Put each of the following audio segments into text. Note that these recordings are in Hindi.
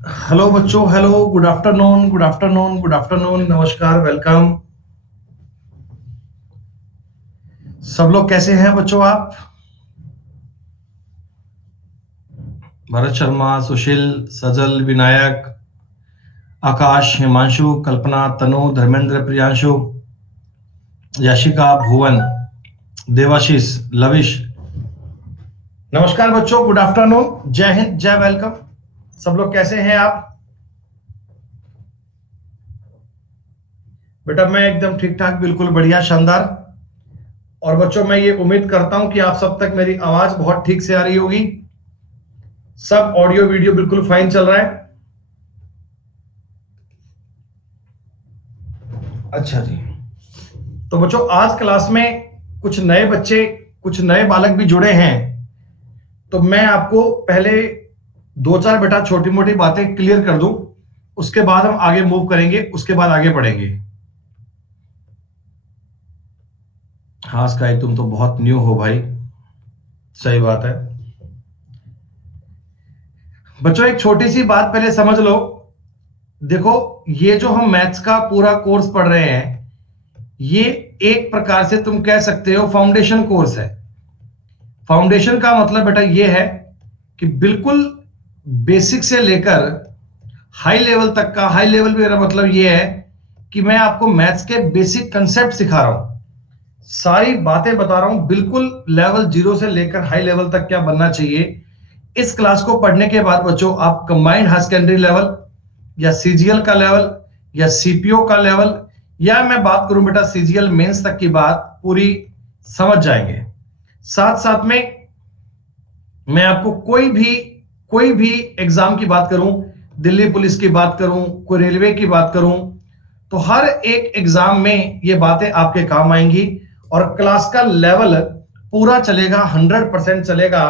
हेलो बच्चों, hello, good afternoon, good afternoon, good afternoon, नमस्कार, वेलकम। सब लोग कैसे हैं बच्चों? आप भरत शर्मा, सुशील, सजल, विनायक, आकाश, हिमांशु, कल्पना, तनु, धर्मेंद्र, प्रियांशु, याशिका, भुवन, देवाशीष, लविश। नमस्कार बच्चों, गुड आफ्टरनून, जय हिंद, जय वेलकम। सब लोग कैसे हैं आप? बेटा मैं एकदम ठीक ठाक, बिल्कुल बढ़िया, शानदार। और बच्चों मैं ये उम्मीद करता हूं कि आप सब तक मेरी आवाज बहुत ठीक से आ रही होगी। सब ऑडियो वीडियो बिल्कुल फाइन चल रहा है। अच्छा जी। तो बच्चों आज क्लास में कुछ नए बच्चे, कुछ नए बालक भी जुड़े हैं। तो मैं आपको पहले दो चार बेटा छोटी मोटी बातें क्लियर कर दूं, उसके बाद हम आगे मूव करेंगे, उसके बाद आगे बढ़ेंगे। हाँ स्काई, तुम तो बहुत न्यू हो भाई। सही बात है बच्चों, एक छोटी सी बात पहले समझ लो। देखो, ये जो हम मैथ्स का पूरा कोर्स पढ़ रहे हैं, ये एक प्रकार से तुम कह सकते हो फाउंडेशन कोर्स है। फाउंडेशन का मतलब बेटा ये है कि बिल्कुल बेसिक से लेकर हाई लेवल तक का, हाई लेवल मेरा मतलब ये है कि मैं आपको मैथ्स के बेसिक कंसेप्ट सिखा रहा हूं, सारी बातें बता रहा हूं, बिल्कुल लेवल 0 से लेकर हाई लेवल तक क्या बनना चाहिए। इस क्लास को पढ़ने के बाद बच्चों आप कंबाइंड हायर सेकेंडरी लेवल या सीजीएल का लेवल या सीपीओ का लेवल, या मैं बात करूं बेटा सीजीएल मेंस तक की बात पूरी समझ जाएंगे। साथ साथ में मैं आपको कोई भी एग्जाम की बात करूं, दिल्ली पुलिस की बात करूं, कोई रेलवे की बात करूं, तो हर एक एग्जाम में ये बातें आपके काम आएंगी। और क्लास का लेवल पूरा चलेगा, 100% चलेगा,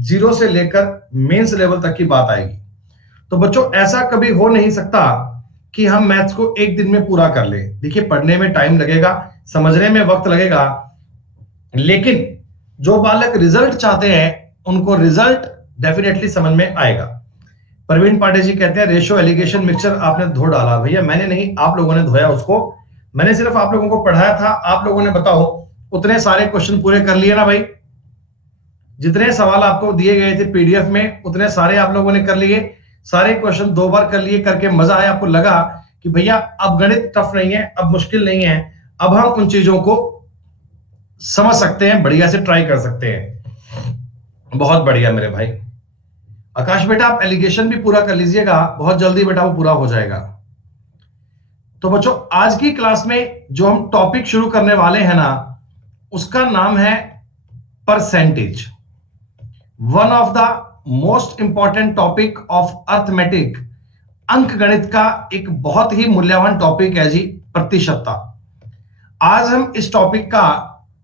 0 से लेकर मेंस लेवल तक की बात आएगी। तो बच्चों ऐसा कभी हो नहीं सकता कि हम मैथ्स को एक दिन में पूरा कर ले। देखिए पढ़ने में टाइम लगेगा, समझने में वक्त लगेगा, लेकिन जो बालक रिजल्ट चाहते हैं उनको रिजल्ट डेफिनेटली समझ में आएगा। प्रवीण पांडे जी कहते हैं रेशो एलिगेशन मिक्सचर आपने धो डाला। भैया मैंने नहीं, आप लोगों ने धोया उसको। मैंने सिर्फ आप लोगों को पढ़ाया था, आप लोगों ने बताओ उतने सारे क्वेश्चन पूरे कर लिए ना भाई? जितने सवाल आपको दिए गए थे पीडीएफ में उतने सारे आप लोगों ने कर लिए, सारे क्वेश्चन 2 बार कर लिए, करके मजा आया, आपको लगा कि भैया अब गणित टफ नहीं है, अब मुश्किल नहीं है, अब हम उन चीजों को समझ सकते हैं, बढ़िया से ट्राई कर सकते हैं। बहुत बढ़िया मेरे भाई। आकाश बेटा आप एलिगेशन भी पूरा कर लीजिएगा, बहुत जल्दी बेटा वो पूरा हो जाएगा। तो बच्चों आज की क्लास में जो हम टॉपिक शुरू करने वाले हैं ना, उसका नाम है percentage. One of the most important topic of arithmetic, अंक गणित का एक बहुत ही मूल्यवान टॉपिक है जी, प्रतिशतता। आज हम इस टॉपिक का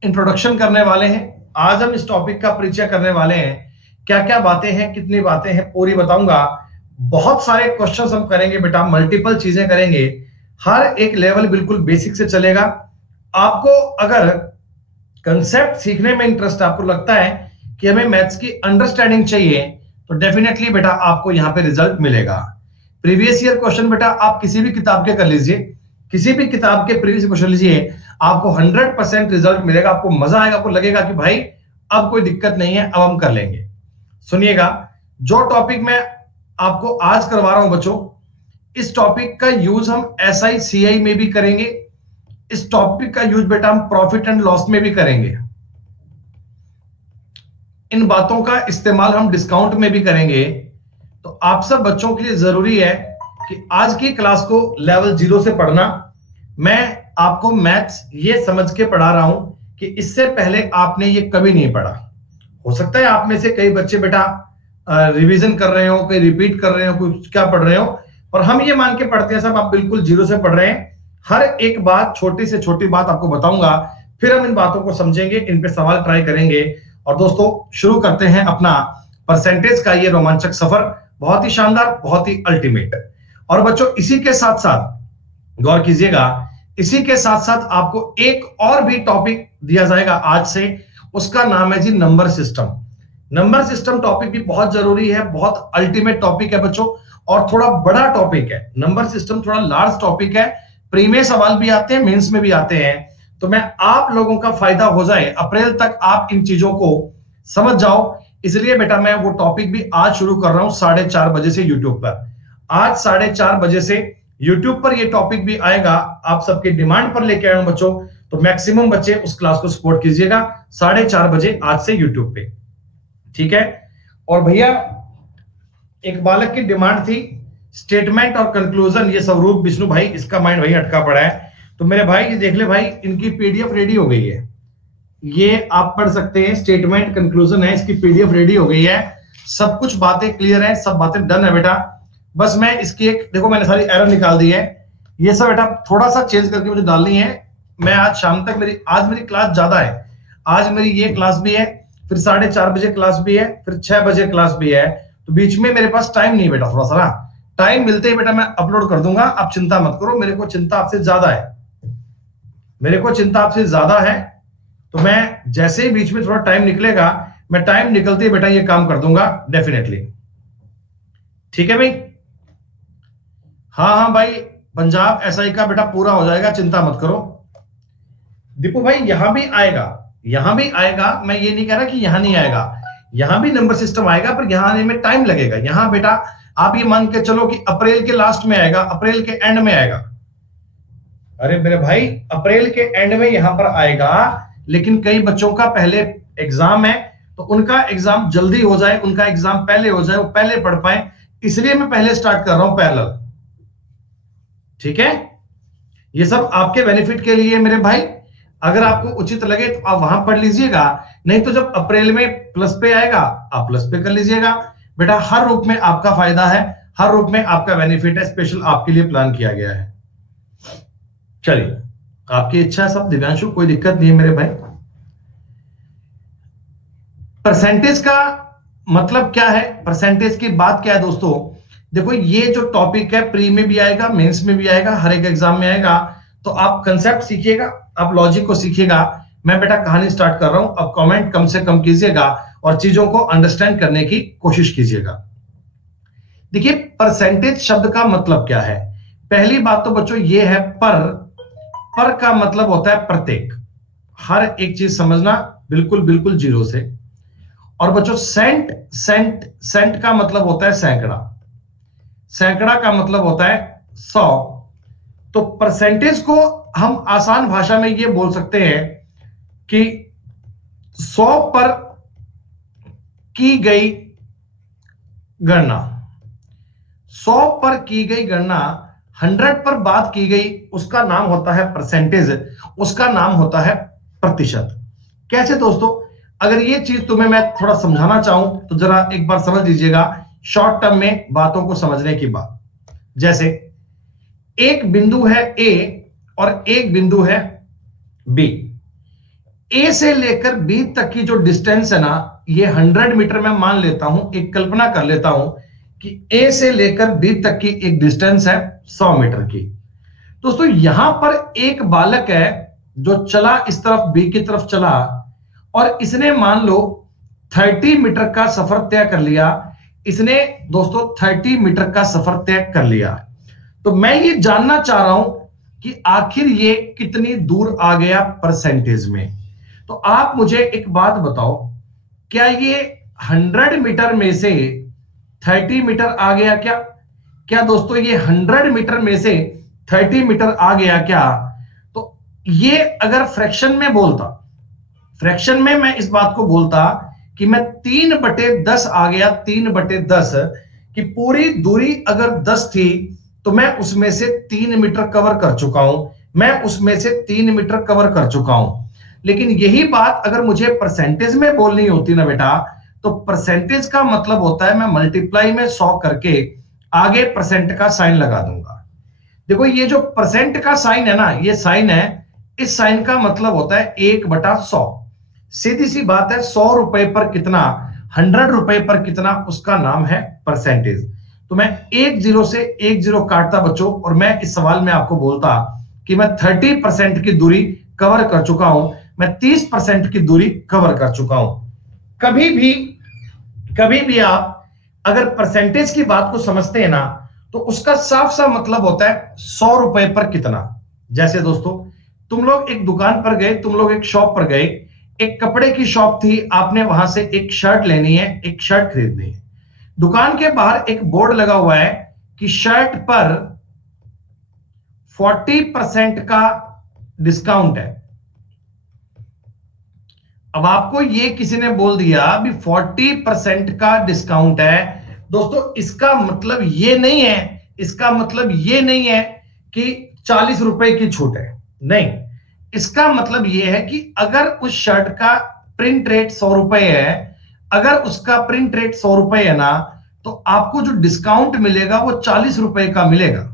इंट्रोडक्शन करने वाले हैं, आज हम इस टॉपिक का परिचय करने वाले हैं। क्या क्या बातें हैं, कितनी बातें हैं, पूरी बताऊंगा। बहुत सारे क्वेश्चंस हम करेंगे बेटा, मल्टीपल चीजें करेंगे, हर एक लेवल बिल्कुल बेसिक से चलेगा। आपको अगर कंसेप्ट सीखने में इंटरेस्ट, आपको लगता है कि हमें मैथ्स की अंडरस्टैंडिंग चाहिए, तो डेफिनेटली बेटा आपको यहां पे रिजल्ट मिलेगा। प्रीवियस ईयर क्वेश्चन बेटा आप किसी भी किताब के कर लीजिए, किसी भी किताब के प्रीवियस क्वेश्चन लीजिए, आपको 100% रिजल्ट मिलेगा, आपको मजा आएगा, आपको लगेगा कि भाई अब कोई दिक्कत नहीं है, अब हम कर लेंगे। सुनिएगा, जो टॉपिक मैं आपको आज करवा रहा हूं बच्चों, इस टॉपिक का यूज हम एसआई सीआई में भी करेंगे, इस टॉपिक का यूज बेटा हम प्रॉफिट एंड लॉस में भी करेंगे, इन बातों का इस्तेमाल हम डिस्काउंट में भी करेंगे। तो आप सब बच्चों के लिए जरूरी है कि आज की क्लास को लेवल 0 से पढ़ना। मैं आपको मैथ्स ये समझ के पढ़ा रहा हूं कि इससे पहले आपने ये कभी नहीं पढ़ा। हो सकता है आप में से कई बच्चे बेटा रिवीजन कर रहे हो, कोई रिपीट कर रहे हो, कुछ क्या पढ़ रहे हो, और हम ये मान के पढ़ते हैं सब आप बिल्कुल 0 से पढ़ रहे हैं। हर एक बात, छोटी से छोटी बात आपको बताऊंगा, फिर हम इन बातों को समझेंगे, इन पे सवाल ट्राई करेंगे। और दोस्तों शुरू करते हैं अपना परसेंटेज का ये रोमांचक सफर, बहुत ही शानदार, बहुत ही अल्टीमेट। और बच्चों इसी के साथ साथ गौर कीजिएगा, इसी के साथ साथ आपको एक और भी टॉपिक दिया जाएगा आज से, उसका नाम है G number system. Number system topic भी बहुत जरूरी है, बहुत अल्टीमेट टॉपिक है बच्चों, और थोड़ा बड़ा टॉपिक है, नंबर सिस्टम थोड़ा लार्ज टॉपिक है, प्री में सवाल भी आते हैं, मेंस में भी आते हैं। तो मैं आप लोगों का फायदा हो जाए, अप्रैल तक आप इन चीजों को समझ जाओ, इसलिए बेटा मैं वो टॉपिक भी आज शुरू कर रहा हूं 4:30 बजे से यूट्यूब पर। आज 4:30 बजे से यूट्यूब पर ये टॉपिक भी आएगा, आप सबके डिमांड पर लेके आया हूं बच्चों, तो मैक्सिमम बच्चे उस क्लास को सपोर्ट कीजिएगा 4:30 बजे आज से यूट्यूब पे, ठीक है। और भैया एक बालक की डिमांड थी स्टेटमेंट और कंक्लूजन, ये स्वरूप विष्णु भाई, इसका माइंड वही अटका पड़ा है। तो मेरे भाई ये देख ले भाई, इनकी पीडीएफ रेडी हो गई है, ये आप पढ़ सकते हैं, स्टेटमेंट कंक्लूजन है, इसकी पीडीएफ रेडी हो गई है, सब कुछ बातें क्लियर है, सब बातें डन है बेटा। बस मैं इसकी एक देखो मैंने सारी एरर निकाल दी है, ये सब बेटा थोड़ा सा चेंज करके मुझे डालनी है। मैं आज शाम तक आज मेरी क्लास ज्यादा है, आज मेरी ये क्लास भी है, फिर 4:30 बजे क्लास भी है, फिर 6 बजे क्लास भी है, तो बीच में मेरे पास टाइम नहीं बेटा, थोड़ा सा ना टाइम मिलते ही बेटा मैं अपलोड कर दूंगा, आप चिंता मत करो, मेरे को चिंता आपसे ज्यादा है, मेरे को चिंता आपसे ज्यादा है। तो मैं जैसे ही बीच में थोड़ा टाइम निकलेगा, मैं टाइम निकलते ही बेटा ये काम कर दूंगा डेफिनेटली, ठीक है भाई। हाँ भाई, पंजाब एसआई का बेटा पूरा हो जाएगा, चिंता मत करो। दीपू भाई यहां भी आएगा, यहां भी आएगा, मैं ये नहीं कह रहा कि यहां नहीं आएगा, यहां भी नंबर सिस्टम आएगा, पर यहां आने में टाइम लगेगा। यहां बेटा आप ये मान के चलो कि अप्रैल के लास्ट में आएगा, अप्रैल के एंड में आएगा। अरे मेरे भाई अप्रैल के एंड में यहां पर आएगा, लेकिन कई बच्चों का पहले एग्जाम है, तो उनका एग्जाम जल्दी हो जाए, उनका एग्जाम पहले हो जाए, वो पहले पढ़ पाए, इसलिए मैं पहले स्टार्ट कर रहा हूं पैरेलल, ठीक है। ये सब आपके बेनिफिट के लिए मेरे भाई, अगर आपको उचित लगे तो आप वहां पढ़ लीजिएगा, नहीं तो जब अप्रैल में प्लस पे आएगा आप प्लस पे कर लीजिएगा बेटा। हर रूप में आपका फायदा है, हर रूप में आपका बेनिफिट है, स्पेशल आपके लिए प्लान किया गया है। चलिए आपकी इच्छा है सब दिव्यांशु, कोई दिक्कत नहीं है मेरे भाई। परसेंटेज का मतलब क्या है, परसेंटेज की बात क्या है दोस्तों, देखो ये जो टॉपिक है प्री में भी आएगा, मेंस में भी आएगा, हर एक एग्जाम में आएगा, तो आप कंसेप्ट सीखिएगा, आप लॉजिक को सीखिएगा। मैं बेटा कहानी स्टार्ट कर रहा हूं, अब कमेंट कम से कम कीजिएगा और चीजों को अंडरस्टैंड करने की कोशिश कीजिएगा। देखिए परसेंटेज शब्द का मतलब क्या है, पहली बात तो बच्चों ये है पर का मतलब होता है प्रत्येक, हर एक चीज समझना बिल्कुल बिल्कुल जीरो से। और बच्चों सेंट का मतलब होता है सैकड़ा, सैकड़ा का मतलब होता है 100। तो परसेंटेज को हम आसान भाषा में ये बोल सकते हैं कि 100 पर की गई गणना, 100 पर की गई गणना 100 पर बात की गई, उसका नाम होता है परसेंटेज, उसका नाम होता है प्रतिशत। कैसे दोस्तों, अगर ये चीज तुम्हें मैं थोड़ा समझाना चाहूं तो जरा एक बार समझ लीजिएगा, शॉर्ट टर्म में बातों को समझने की बात। जैसे एक बिंदु है ए और एक बिंदु है बी, ए से लेकर बी तक की जो डिस्टेंस है ना, ये 100 मीटर में मान लेता हूं, एक कल्पना कर लेता हूं कि ए से लेकर बी तक की एक डिस्टेंस है 100 मीटर की। दोस्तों यहां पर एक बालक है जो चला इस तरफ, बी की तरफ चला, और इसने मान लो 30 मीटर का सफर तय कर लिया, इसने दोस्तों 30 मीटर का सफर तय कर लिया। तो मैं ये जानना चाह रहा हूं कि आखिर ये कितनी दूर आ गया परसेंटेज में। तो आप मुझे एक बात बताओ, क्या ये 100 मीटर में से 30 मीटर आ गया क्या? क्या दोस्तों ये 100 मीटर में से 30 मीटर आ गया क्या? तो ये अगर फ्रैक्शन में बोलता, फ्रैक्शन में मैं इस बात को बोलता कि मैं 3/10 आ गया, 3/10 की पूरी दूरी अगर 10 थी तो मैं उसमें से 3 मीटर कवर कर चुका हूं, मैं उसमें से 3 मीटर कवर कर चुका हूं। लेकिन यही बात अगर मुझे परसेंटेज में बोलनी होती ना बेटा, तो परसेंटेज का मतलब होता है मैं मल्टीप्लाई में 100 करके आगे परसेंट का साइन लगा दूंगा। देखो ये जो परसेंट का साइन है ना, ये साइन है, इस साइन का मतलब होता है 1/100। सीधी सी बात है, 100 रुपए पर कितना, 100 रुपए पर कितना, उसका नाम है परसेंटेज। तो मैं 1 0 से 1 0 काटता बच्चों, और मैं इस सवाल में आपको बोलता कि मैं 30% की दूरी कवर कर चुका हूं, मैं 30% की दूरी कवर कर चुका हूं। कभी भी आप अगर परसेंटेज की बात को समझते हैं ना, तो उसका साफ साफ मतलब होता है 100 रुपए पर कितना। जैसे दोस्तों, तुम लोग एक दुकान पर गए, तुम लोग एक शॉप पर गए, एक कपड़े की शॉप थी, आपने वहां से एक शर्ट लेनी है, एक शर्ट खरीदनी है। दुकान के बाहर एक बोर्ड लगा हुआ है कि शर्ट पर 40% का डिस्काउंट है। अब आपको ये किसी ने बोल दिया भी 40% का डिस्काउंट है, दोस्तों इसका मतलब ये नहीं है, इसका मतलब ये नहीं है कि 40 रुपए की छूट है, नहीं। इसका मतलब ये है कि अगर उस शर्ट का प्रिंट रेट 100 रुपए है, अगर उसका प्रिंट रेट 100 रुपए है ना, तो आपको जो डिस्काउंट मिलेगा वो 40 रुपए का मिलेगा।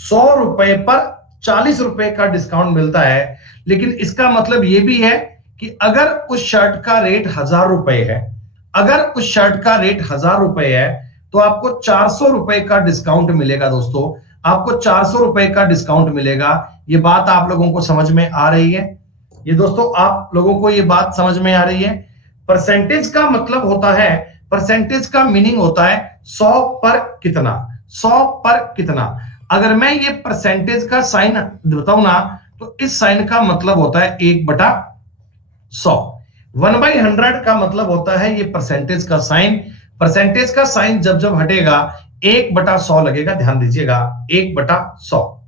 100 रुपए पर 40 रुपए का डिस्काउंट मिलता है। लेकिन इसका मतलब यह भी है कि अगर उस शर्ट का रेट 1000 रुपए है, अगर उस शर्ट का रेट 1000 रुपए है, तो आपको 400 रुपए का डिस्काउंट मिलेगा। दोस्तों, आपको 400 रुपए का डिस्काउंट मिलेगा। ये बात आप लोगों को समझ में आ रही है? ये दोस्तों आप लोगों को ये बात समझ में आ रही है? परसेंटेज का मतलब होता है, परसेंटेज का मीनिंग होता है 100 पर कितना, 100 पर कितना। अगर मैं ये परसेंटेज का साइन बताऊं ना, तो इस साइन का मतलब होता है 1/100। 1/100 का मतलब होता है ये परसेंटेज का साइन। परसेंटेज का साइन जब जब हटेगा 1/100 लगेगा। ध्यान दीजिएगा, 1/100।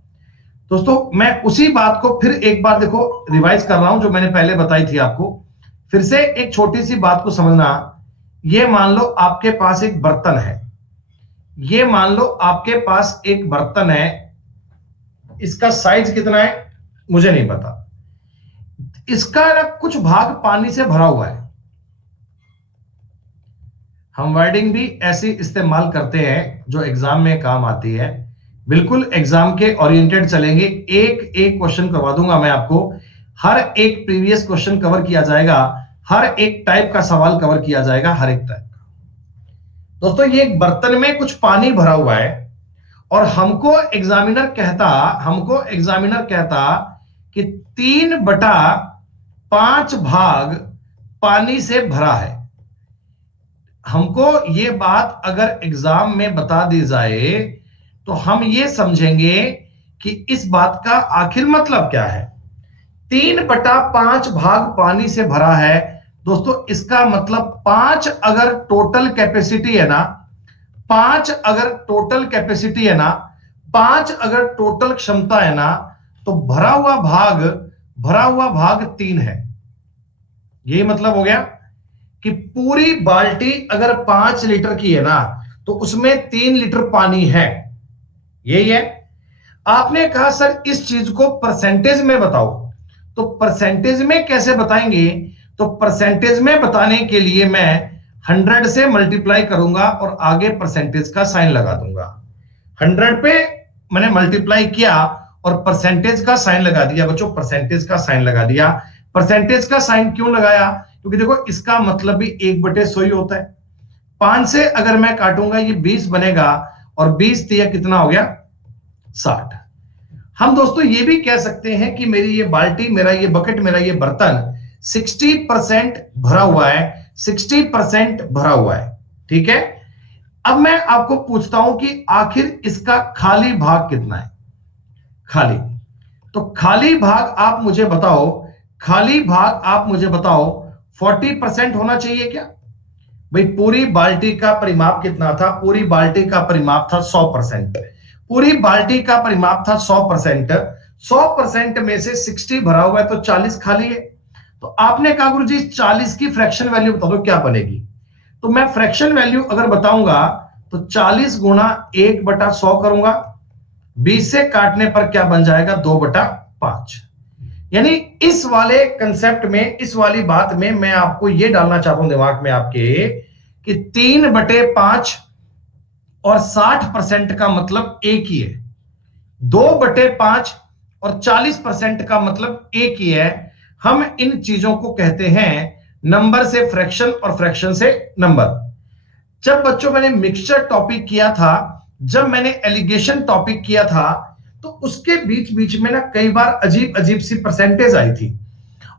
दोस्तों, मैं उसी बात को फिर एक बार देखो रिवाइज कर रहा हूं जो मैंने पहले बताई थी आपको। फिर से एक छोटी सी बात को समझना। ये मान लो आपके पास एक बर्तन है, ये मान लो आपके पास एक बर्तन है, इसका साइज कितना है मुझे नहीं पता, इसका ना कुछ भाग पानी से भरा हुआ है। हम वर्डिंग भी ऐसी इस्तेमाल करते हैं जो एग्जाम में काम आती है। बिल्कुल एग्जाम के ओरिएंटेड चलेंगे, एक एक क्वेश्चन करवा दूंगा मैं आपको। हर एक प्रीवियस क्वेश्चन कवर किया जाएगा, हर एक टाइप का सवाल कवर किया जाएगा, हर एक टाइप का। दोस्तों, ये एक बर्तन में कुछ पानी भरा हुआ है और हमको एग्जामिनर कहता कि 3/5 भाग पानी से भरा है। हमको ये बात अगर एग्जाम में बता दी जाए तो हम ये समझेंगे कि इस बात का आखिर मतलब क्या है। 3/5 भाग पानी से भरा है, दोस्तों इसका मतलब 5 अगर टोटल कैपेसिटी है ना, 5 अगर टोटल कैपेसिटी है ना, 5 अगर टोटल क्षमता है ना, तो भरा हुआ भाग 3 है। यही मतलब हो गया कि पूरी बाल्टी अगर 5 लीटर की है ना, तो उसमें 3 लीटर पानी है। यही है। आपने कहा सर इस चीज को परसेंटेज में बताओ, तो परसेंटेज में कैसे बताएंगे? तो परसेंटेज में बताने के लिए मैं 100 से मल्टीप्लाई करूंगा और आगे परसेंटेज का साइन लगा दूंगा। 100 पे मैंने मल्टीप्लाई किया और परसेंटेज का साइन लगा दिया। बच्चों, परसेंटेज का साइन लगा दिया। परसेंटेज का साइन क्यों लगाया? क्योंकि देखो इसका मतलब भी 1/100 ही होता है। 5 से अगर मैं काटूंगा ये 20 बनेगा और 20 दिया कितना हो गया? 60। हम दोस्तों ये भी कह सकते हैं कि मेरी ये बाल्टी, मेरा ये बकेट, मेरा ये बर्तन 60% भरा हुआ है, 60% भरा हुआ है। ठीक है। अब मैं आपको पूछता हूं कि आखिर इसका खाली भाग कितना है? खाली, तो खाली भाग आप मुझे बताओ, खाली भाग आप मुझे बताओ 40% होना चाहिए क्या? भाई पूरी बाल्टी का परिमाप कितना था? पूरी बाल्टी का परिमाप था 100%। पूरी बाल्टी का परिमाप था 100%। 100% में से 60 भरा हुआ है तो 40 खाली है। तो आपने कहा गुरुजी 40 की फ्रैक्शन वैल्यू बता दो क्या बनेगी। तो मैं फ्रैक्शन वैल्यू अगर बताऊंगा तो 40 गुणा 1/100 करूंगा, 20 से काटने पर क्या बन जाएगा? 2/5। यानी इस वाले कंसेप्ट में, इस वाली बात में मैं आपको यह डालना चाहता हूं दिमाग में आपके कि 3/5 और 60% का मतलब एक ही है। 2/5 और 40% का मतलब एक ही है। हम इन चीजों को कहते हैं नंबर से फ्रैक्शन और फ्रैक्शन से नंबर। जब बच्चों मैंने मिक्सचर टॉपिक किया था, जब मैंने एलिगेशन टॉपिक किया था, तो उसके बीच बीच में ना कई बार अजीब अजीब सी परसेंटेज आई थी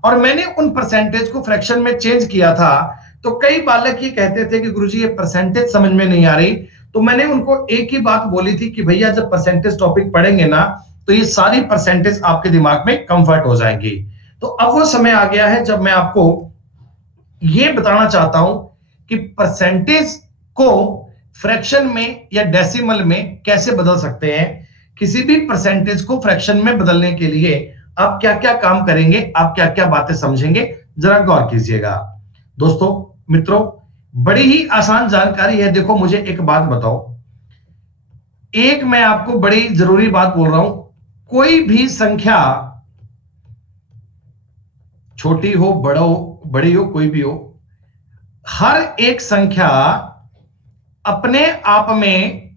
और मैंने उन परसेंटेज को फ्रैक्शन में चेंज किया था। तो कई बालक ये कहते थे कि गुरुजी ये परसेंटेज समझ में नहीं आ रही, तो मैंने उनको एक ही बात बोली थी कि भैया जब परसेंटेज टॉपिक पढ़ेंगे ना तो ये सारी परसेंटेज आपके दिमाग में कंफर्ट हो जाएंगी। तो अब वो समय आ गया है जब मैं आपको ये बताना चाहता हूं कि परसेंटेज को फ्रैक्शन में या डेसिमल में कैसे बदल सकते हैं। किसी भी परसेंटेज को फ्रैक्शन में बदलने के लिए आप क्या क्या काम करेंगे, आप क्या क्या बातें समझेंगे, जरा गौर कीजिएगा। दोस्तों मित्रों, बड़ी ही आसान जानकारी है। देखो मुझे एक बात बताओ, एक मैं आपको बड़ी जरूरी बात बोल रहा हूं, कोई भी संख्या छोटी हो बड़ी हो कोई भी हो, हर एक संख्या अपने आप में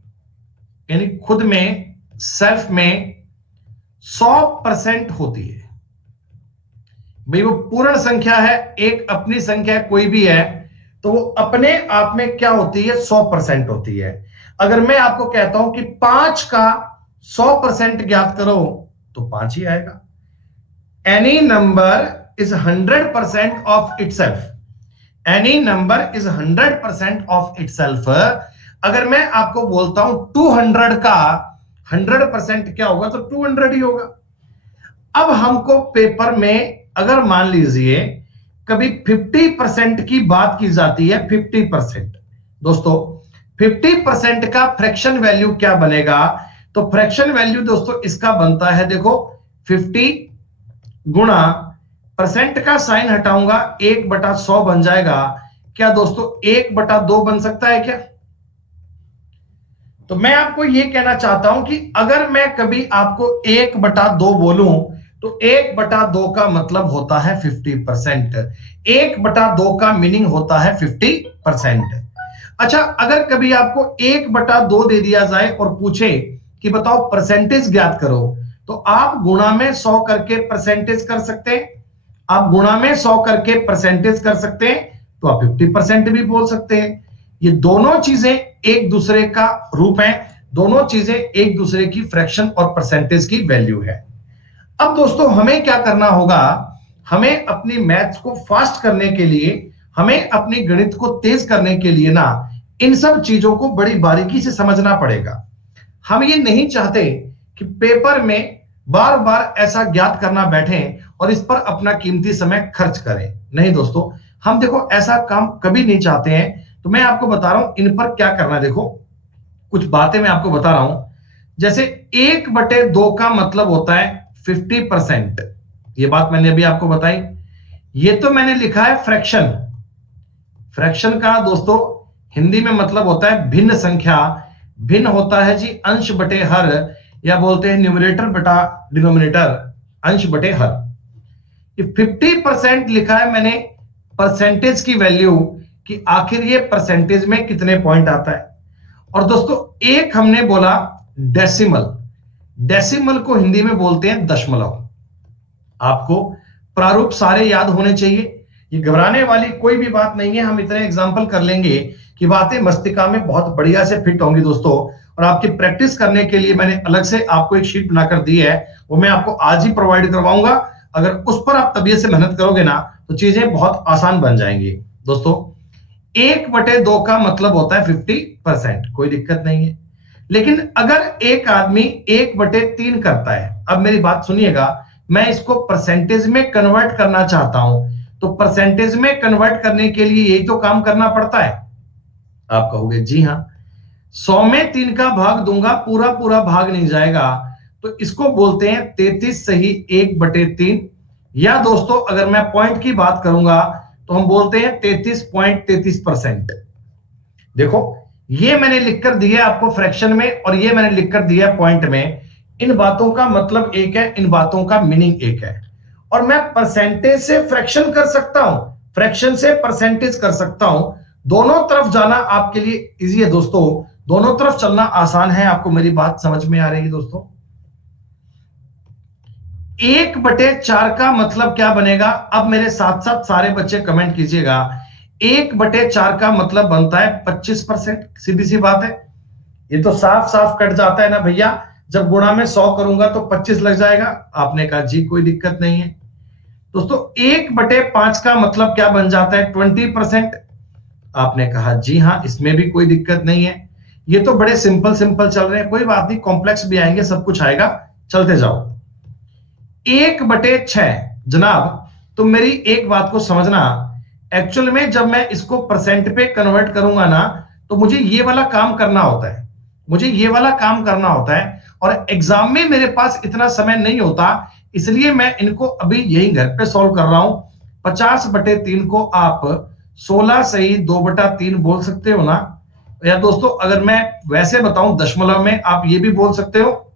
यानी खुद में सेल्फ में 100% होती है। भाई वो पूर्ण संख्या है, एक अपनी संख्या कोई भी है, तो वो अपने आप में क्या होती है, 100% होती है। अगर मैं आपको कहता हूं कि 5 का 100% ज्ञात करो तो 5 ही आएगा। Any number is 100% of itself. Any number is 100% of itself. अगर मैं आपको बोलता हूं 200 का 100% क्या होगा, तो 200 ही होगा। अब हमको पेपर में अगर मान लीजिए कभी 50% की बात की जाती है, 50%, दोस्तों 50% का फ्रैक्शन वैल्यू क्या बनेगा, तो फ्रैक्शन वैल्यू दोस्तों इसका बनता है, देखो 50 गुणा परसेंट का साइन हटाऊंगा 1/100 बन जाएगा। क्या दोस्तों 1/2 बन सकता है क्या? तो मैं आपको यह कहना चाहता हूं कि अगर मैं कभी आपको 1/2 बोलूं तो 1/2 का मतलब होता है 50%। 1/2 का मीनिंग होता है 50%। अच्छा, अगर कभी आपको 1/2 दे दिया जाए और पूछे कि बताओ परसेंटेज ज्ञात करो, तो आप गुणा में 100 करके परसेंटेज कर सकते हैं। आप गुणा में 100 करके परसेंटेज कर सकते हैं, तो आप 50% भी बोल सकते हैं। ये दोनों चीजें एक दूसरे का रूप है, दोनों चीजें एक दूसरे की फ्रैक्शन और परसेंटेज की वैल्यू है। अब दोस्तों हमें क्या करना होगा, हमें अपनी मैथ्स को फास्ट करने के लिए, हमें अपनी गणित को तेज करने के लिए ना इन सब चीजों को बड़ी बारीकी से समझना पड़ेगा। हम ये नहीं चाहते कि पेपर में बार बार ऐसा ज्ञात करना बैठें और इस पर अपना कीमती समय खर्च करें। नहीं दोस्तों, हम देखो ऐसा काम कभी नहीं चाहते हैं। तो मैं आपको बता रहा हूं इन पर क्या करना है। देखो कुछ बातें मैं आपको बता रहा हूं, जैसे 1/2 का मतलब होता है 50%। ये बात मैंने अभी आपको बताई। ये तो मैंने लिखा है फ्रैक्शन। फ्रैक्शन का दोस्तों हिंदी में मतलब होता है भिन्न संख्या। भिन्न होता है जी अंश बटे हर, या बोलते हैं न्यूमरेटर बटा डिनोमिनेटर, अंश बटे हर। ये 50% लिखा है मैंने परसेंटेज की वैल्यू, कि आखिर ये परसेंटेज में कितने पॉइंट आता है। और दोस्तों एक हमने बोला डेसिमल। डेसिमल को हिंदी में बोलते हैं दशमलव। आपको प्रारूप सारे याद होने चाहिए, ये घबराने वाली कोई भी बात नहीं है। हम इतने एग्जाम्पल कर लेंगे कि बातें मस्तिष्क में बहुत बढ़िया से फिट होंगी दोस्तों। और आपकी प्रैक्टिस करने के लिए मैंने अलग से आपको एक शीट बनाकर दी है, वो मैं आपको आज ही प्रोवाइड करवाऊंगा। अगर उस पर आप तबीयत से मेहनत करोगे ना तो चीजें बहुत आसान बन जाएंगी। दोस्तों 1/2 का मतलब होता है 50%, कोई दिक्कत नहीं है। लेकिन अगर एक आदमी 1/3 करता है, अब मेरी बात सुनिएगा, मैं इसको परसेंटेज में कन्वर्ट करना चाहता हूं, तो परसेंटेज में कन्वर्ट करने के लिए यही तो काम करना पड़ता है। आप कहोगे जी हां, 100 में 3 का भाग दूंगा, पूरा पूरा भाग नहीं जाएगा, तो इसको बोलते हैं 33 सही 1/3। या दोस्तों अगर मैं पॉइंट की बात करूंगा तो हम बोलते हैं 33.33%। देखो ये मैंने लिखकर दिया आपको फ्रैक्शन में, और ये मैंने लिखकर दिया पॉइंट में। इन बातों का मतलब एक है, इन बातों का मीनिंग एक है। और मैं परसेंटेज से फ्रैक्शन कर सकता हूं, फ्रैक्शन से परसेंटेज कर सकता हूं। दोनों तरफ जाना आपके लिए इजी है दोस्तों, दोनों तरफ चलना आसान है। आपको मेरी बात समझ में आ रही है दोस्तों? 1/4 का मतलब क्या बनेगा? अब मेरे साथ साथ सारे बच्चे कमेंट कीजिएगा। 1/4 का मतलब बनता है 25%। सीधी सी बात है, ये तो साफ साफ कट जाता है ना भैया। जब गुणा में 100 करूंगा तो 25 लग जाएगा। आपने कहा जी कोई दिक्कत नहीं है। दोस्तों 1/5 का मतलब क्या बन जाता है? 20%। आपने कहा जी हाँ, इसमें भी कोई दिक्कत नहीं है। ये तो बड़े सिंपल सिंपल चल रहे हैं, कोई बात नहीं, कॉम्प्लेक्स भी आएंगे, सब कुछ आएगा, चलते जाओ। 1/6 जनाब, तुम मेरी एक बात को समझना, एक्चुअल में जब मैं इसको परसेंट पे कन्वर्ट करूंगा ना, तो मुझे ये वाला काम करना होता है, मुझे ये वाला काम करना होता है, और एग्जाम में मेरे पास इतना समय नहीं होता, इसलिए मैं इनको अभी यही घर पे सॉल्व कर रहा हूं। 50/3 को आप 16 सही 2/3 बोल सकते हो ना, या दोस्तों अगर मैं वैसे बताऊं दशमलव में, आप ये भी बोल सकते हो।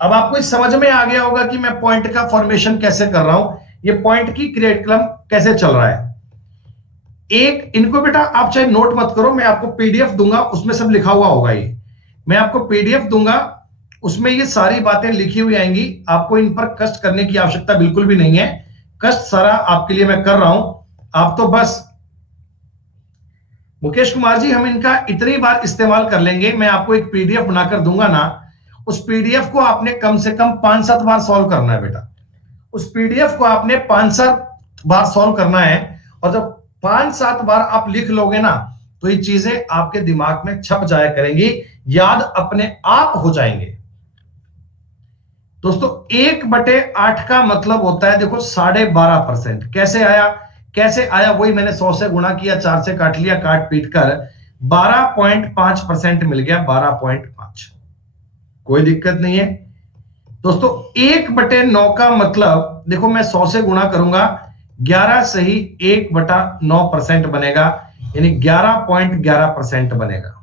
अब आपको इस समझ में आ गया होगा कि मैं पॉइंट का फॉर्मेशन कैसे कर रहा हूं, ये पॉइंट की करिकुलम कैसे चल रहा है। एक इनको बेटा आप चाहे नोट मत करो, मैं आपको पीडीएफ दूंगा, उसमें सब लिखा हुआ होगा, ये मैं आपको पीडीएफ दूंगा, उसमें ये सारी बातें लिखी हुई आएंगी, आपको इन पर कष्ट करने की आवश्यकता बिल्कुल भी नहीं है, कष्ट सारा आपके लिए मैं कर रहा हूं। आप तो बस मुकेश कुमार जी, हम इनका इतनी बार इस्तेमाल कर लेंगे, मैं आपको एक पीडीएफ बनाकर दूंगा ना, उस पीडीएफ को आपने कम से कम 5-7 बार सॉल्व करना है बेटा, उस पीडीएफ को आपने 5-7 बार सॉल्व करना है, और जब 5-7 बार आप लिख लोगे ना, तो ये चीजें आपके दिमाग में छप जाया करेंगी, याद अपने आप हो जाएंगे। दोस्तों 1/8 का मतलब होता है, देखो 12.5%। कैसे आया, कैसे आया, वही मैंने 100 से गुणा किया, 4 से काट लिया, काट पीट कर 12.5% मिल गया, 12.5, कोई दिक्कत नहीं है। दोस्तों 1/9 का मतलब देखो, मैं 100 से गुणा करूंगा, 11 सही 1/9% बनेगा, यानी 11.11% बनेगा।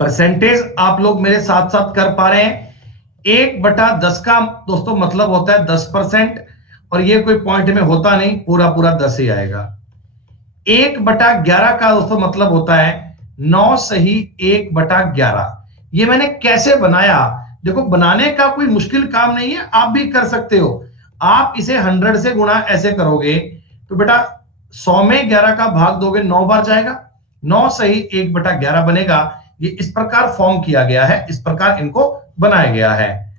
परसेंटेज आप लोग मेरे साथ साथ कर पा रहे हैं। 1/10 का दोस्तों मतलब होता है 10%, और ये कोई पॉइंट में होता नहीं, पूरा पूरा 10 ही आएगा। 1/11 का दोस्तों मतलब होता है 9 सही 1/11। ये मैंने कैसे बनाया, देखो बनाने का कोई मुश्किल काम नहीं है, आप भी कर सकते हो। आप इसे 100 से गुणा ऐसे करोगे तो बेटा 100 में 11 का भाग दोगे, 9 बार जाएगा, 9 सही 1/11 बनेगा। ये इस प्रकार फॉर्म किया गया है, इस प्रकार इनको बनाया गया है।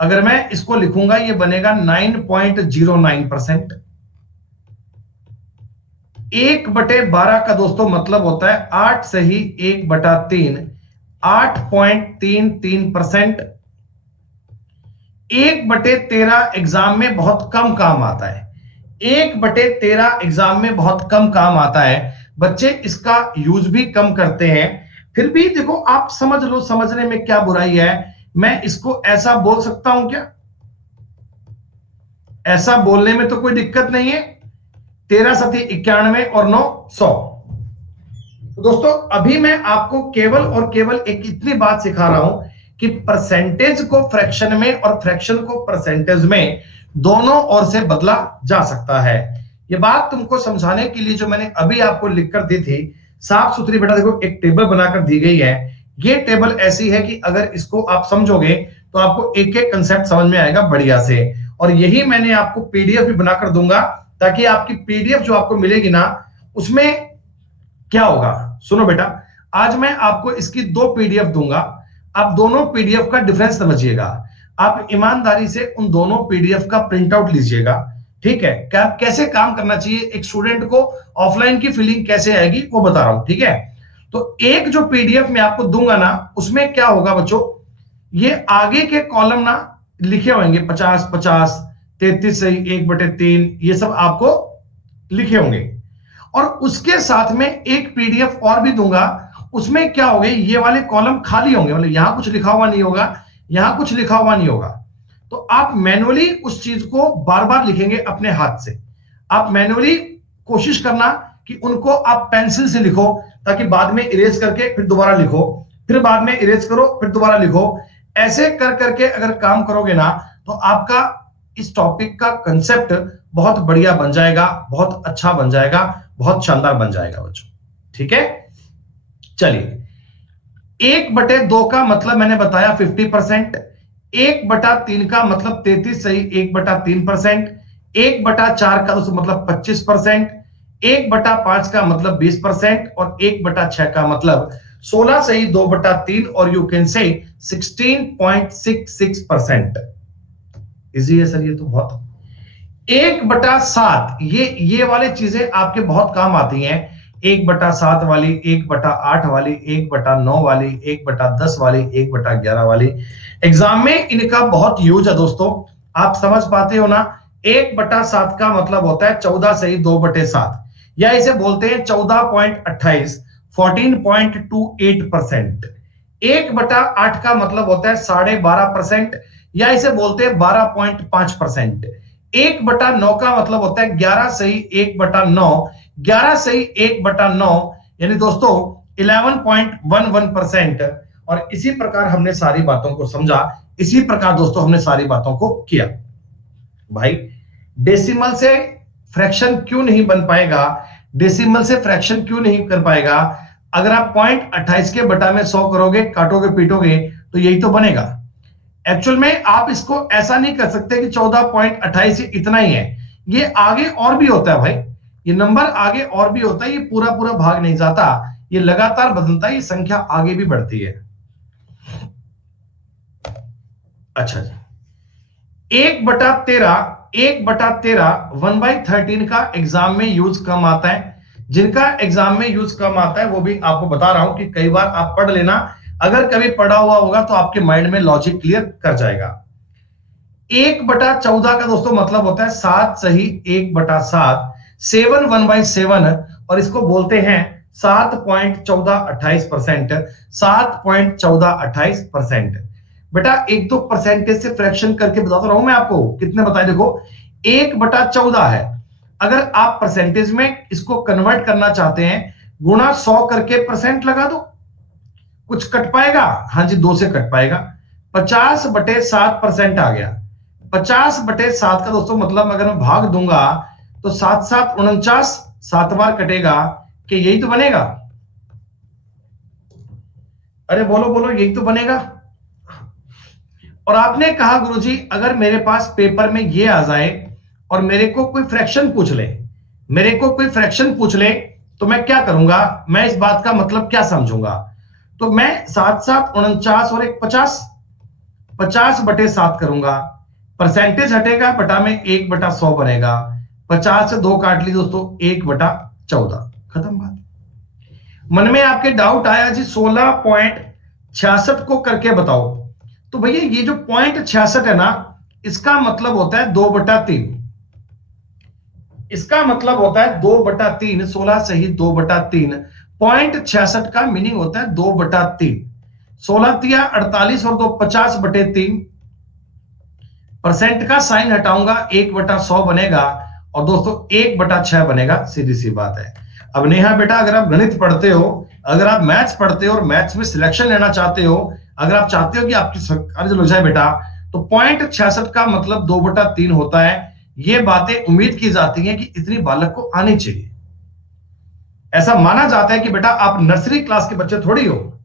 अगर मैं इसको लिखूंगा, ये बनेगा 9.09%। 1/12 का दोस्तों मतलब होता है 8 सही 1/3, 8.33%। 1/13 एग्जाम में बहुत कम काम आता है, 1/13 एग्जाम में बहुत कम काम आता है, बच्चे इसका यूज भी कम करते हैं। फिर भी देखो आप समझ लो, समझने में क्या बुराई है, मैं इसको ऐसा बोल सकता हूं क्या, ऐसा बोलने में तो कोई दिक्कत नहीं है। 13 सती 91 और 9 100। तो दोस्तों अभी मैं आपको केवल और केवल एक इतनी बात सिखा रहा हूं कि परसेंटेज को फ्रैक्शन में और फ्रैक्शन को परसेंटेज में दोनों ओर से बदला जा सकता है। ये बात तुमको समझाने के लिए जो मैंने अभी आपको लिखकर दी थी, साफ सुथरी बेटा देखो एक टेबल बनाकर दी गई है। ये टेबल ऐसी है कि अगर इसको आप समझोगे तो आपको एक एक कंसेप्ट समझ में आएगा बढ़िया से, और यही मैंने आपको पीडीएफ भी बनाकर दूंगा, ताकि आपकी पीडीएफ जो आपको मिलेगी ना, उसमें क्या होगा, सुनो बेटा, आज मैं आपको इसकी 2 पीडीएफ दूंगा, आप दोनों पीडीएफ का डिफरेंस समझिएगा, आप ईमानदारी से उन दोनों पीडीएफ का प्रिंट आउट लीजिएगा, ठीक है, क्या कैसे काम करना चाहिए, एक स्टूडेंट को ऑफलाइन की फीलिंग कैसे आएगी वो बता रहा हूं, ठीक है। तो एक जो पीडीएफ मैं आपको दूंगा ना, उसमें क्या होगा बच्चों, ये आगे के कॉलम ना लिखे होंगे 50-50, 33 सही 1/3, ये सब आपको लिखे होंगे, और उसके साथ में एक पीडीएफ और भी दूंगा, उसमें क्या होगा, ये वाले कॉलम खाली होंगे, मतलब यहां कुछ लिखा हुआ नहीं होगा, यहां कुछ लिखा हुआ नहीं होगा, तो आप मैनुअली उस चीज को बार बार लिखेंगे अपने हाथ से। आप मैनुअली कोशिश करना कि उनको आप पेंसिल से लिखो, ताकि बाद में इरेज करके फिर दोबारा लिखो, फिर बाद में इरेज करो, फिर दोबारा लिखो। ऐसे कर करके अगर काम करोगे ना, तो आपका इस टॉपिक का कंसेप्ट बहुत बढ़िया बन जाएगा, बहुत अच्छा बन जाएगा, बहुत शानदार बन जाएगा बच्चों, ठीक है। चलिए 1/2 का मतलब मैंने बताया 50%, 1/3 का मतलब 33 सही 1/3%, 1/4 का मतलब 25%, 1/5 का मतलब 20%, और 1/6 का मतलब 16 सही 2/3, और यू कैन से 16.66%। इजी है सर, ये तो बहुत। 1/7 ये वाले चीजें आपके बहुत काम आती हैं। 1/7 वाली, 1/8 वाली, 1/9 वाली, 1/10 वाली, 1/11 वाली, एग्जाम में इनका बहुत यूज है दोस्तों। आप समझ पाते हो ना? 1/7 का मतलब होता है 14 सही 2/7, या इसे बोलते हैं 14.28, 14.28%। 1/8 का मतलब होता है 12.5%, या इसे बोलते हैं 12.5%। 1/9 का मतलब होता है 11 सही 1/9, 11 सही 1/9, यानी दोस्तों 11.11%। और इसी प्रकार हमने सारी बातों को समझा, इसी प्रकार दोस्तों हमने सारी बातों को किया। भाई डेसिमल से फ्रैक्शन क्यों नहीं बन पाएगा, डेसिमल से फ्रैक्शन क्यों नहीं कर पाएगा? अगर आप 0.28 के बटा में 100 करोगे, काटोगे पीटोगे, तो यही तो बनेगा। एक्चुअल में आप इसको ऐसा नहीं कर सकते कि 14.28 इतना ही है, ये आगे और भी होता है भाई, ये नंबर आगे और भी होता है, ये पूरा पूरा भाग नहीं जाता, ये लगातार बदलता है, ये संख्या आगे भी बढ़ती है। अच्छा जी, 1/13, 1/13 1/13 का एग्जाम में यूज कम आता है। जिनका एग्जाम में यूज कम आता है वो भी आपको बता रहा हूं कि कई बार आप पढ़ लेना, अगर कभी पढ़ा हुआ होगा तो आपके माइंड में लॉजिक क्लियर कर जाएगा। 1/14 का दोस्तों मतलब होता है 7 सही 1/7, 7 1/7, और इसको बोलते हैं 7.1428%, 7.1428%। बेटा एक तो परसेंटेज से फ्रैक्शन करके बताता रहा हूं मैं आपको, कितने बताए देखो, 1/14 है। अगर आप परसेंटेज में इसको कन्वर्ट करना चाहते हैं, गुणा 100 करके परसेंट लगा दो, कुछ कट पाएगा? हाँ जी, 2 से कट पाएगा। 50/7% आ गया। 50/7 का दोस्तों मतलब अगर मैं भाग दूंगा तो 7 7 49, 7 बार कटेगा, कि यही तो बनेगा? अरे बोलो बोलो, यही तो बनेगा। और आपने कहा गुरुजी अगर मेरे पास पेपर में ये आ जाए और मेरे को कोई फ्रैक्शन पूछ ले, मेरे को कोई फ्रैक्शन पूछ ले, तो मैं क्या करूंगा? मैं इस बात का मतलब क्या समझूंगा? तो मैं 7 7 49 और एक 50, 50/7 करूंगा, परसेंटेज हटेगा, बटा में 1/100 बनेगा, 50 से 2 काट ली दोस्तों, 1/14, खत्म बात। मन में आपके डाउट आया जी 16.66 को करके बताओ, तो भैया ये जो 0.66 है ना, इसका मतलब होता है 2/3, इसका मतलब होता है 2/3, 16 सही 2/3, 0.66 का मीनिंग होता है 2/3, 16 तिया 48 और 2 50/3, परसेंट का साइन हटाऊंगा 1/100 बनेगा, और दोस्तों 1/6 बनेगा, सीधी सी बात है। अब नेहा बेटा अगर आप गणित पढ़ते हो, अगर आप मैथ्स पढ़ते हो और मैथ्स में सिलेक्शन लेना चाहते हो, अगर आप चाहते हो कि आपकी सरकारी जो लग जाए बेटा, तो 0.66 का मतलब 2/3 होता है। ये बातें उम्मीद की जाती हैं कि इतनी बालक को आनी चाहिए। ऐसा माना जाता है कि बेटा आप नर्सरी क्लास के बच्चे थोड़ी हो,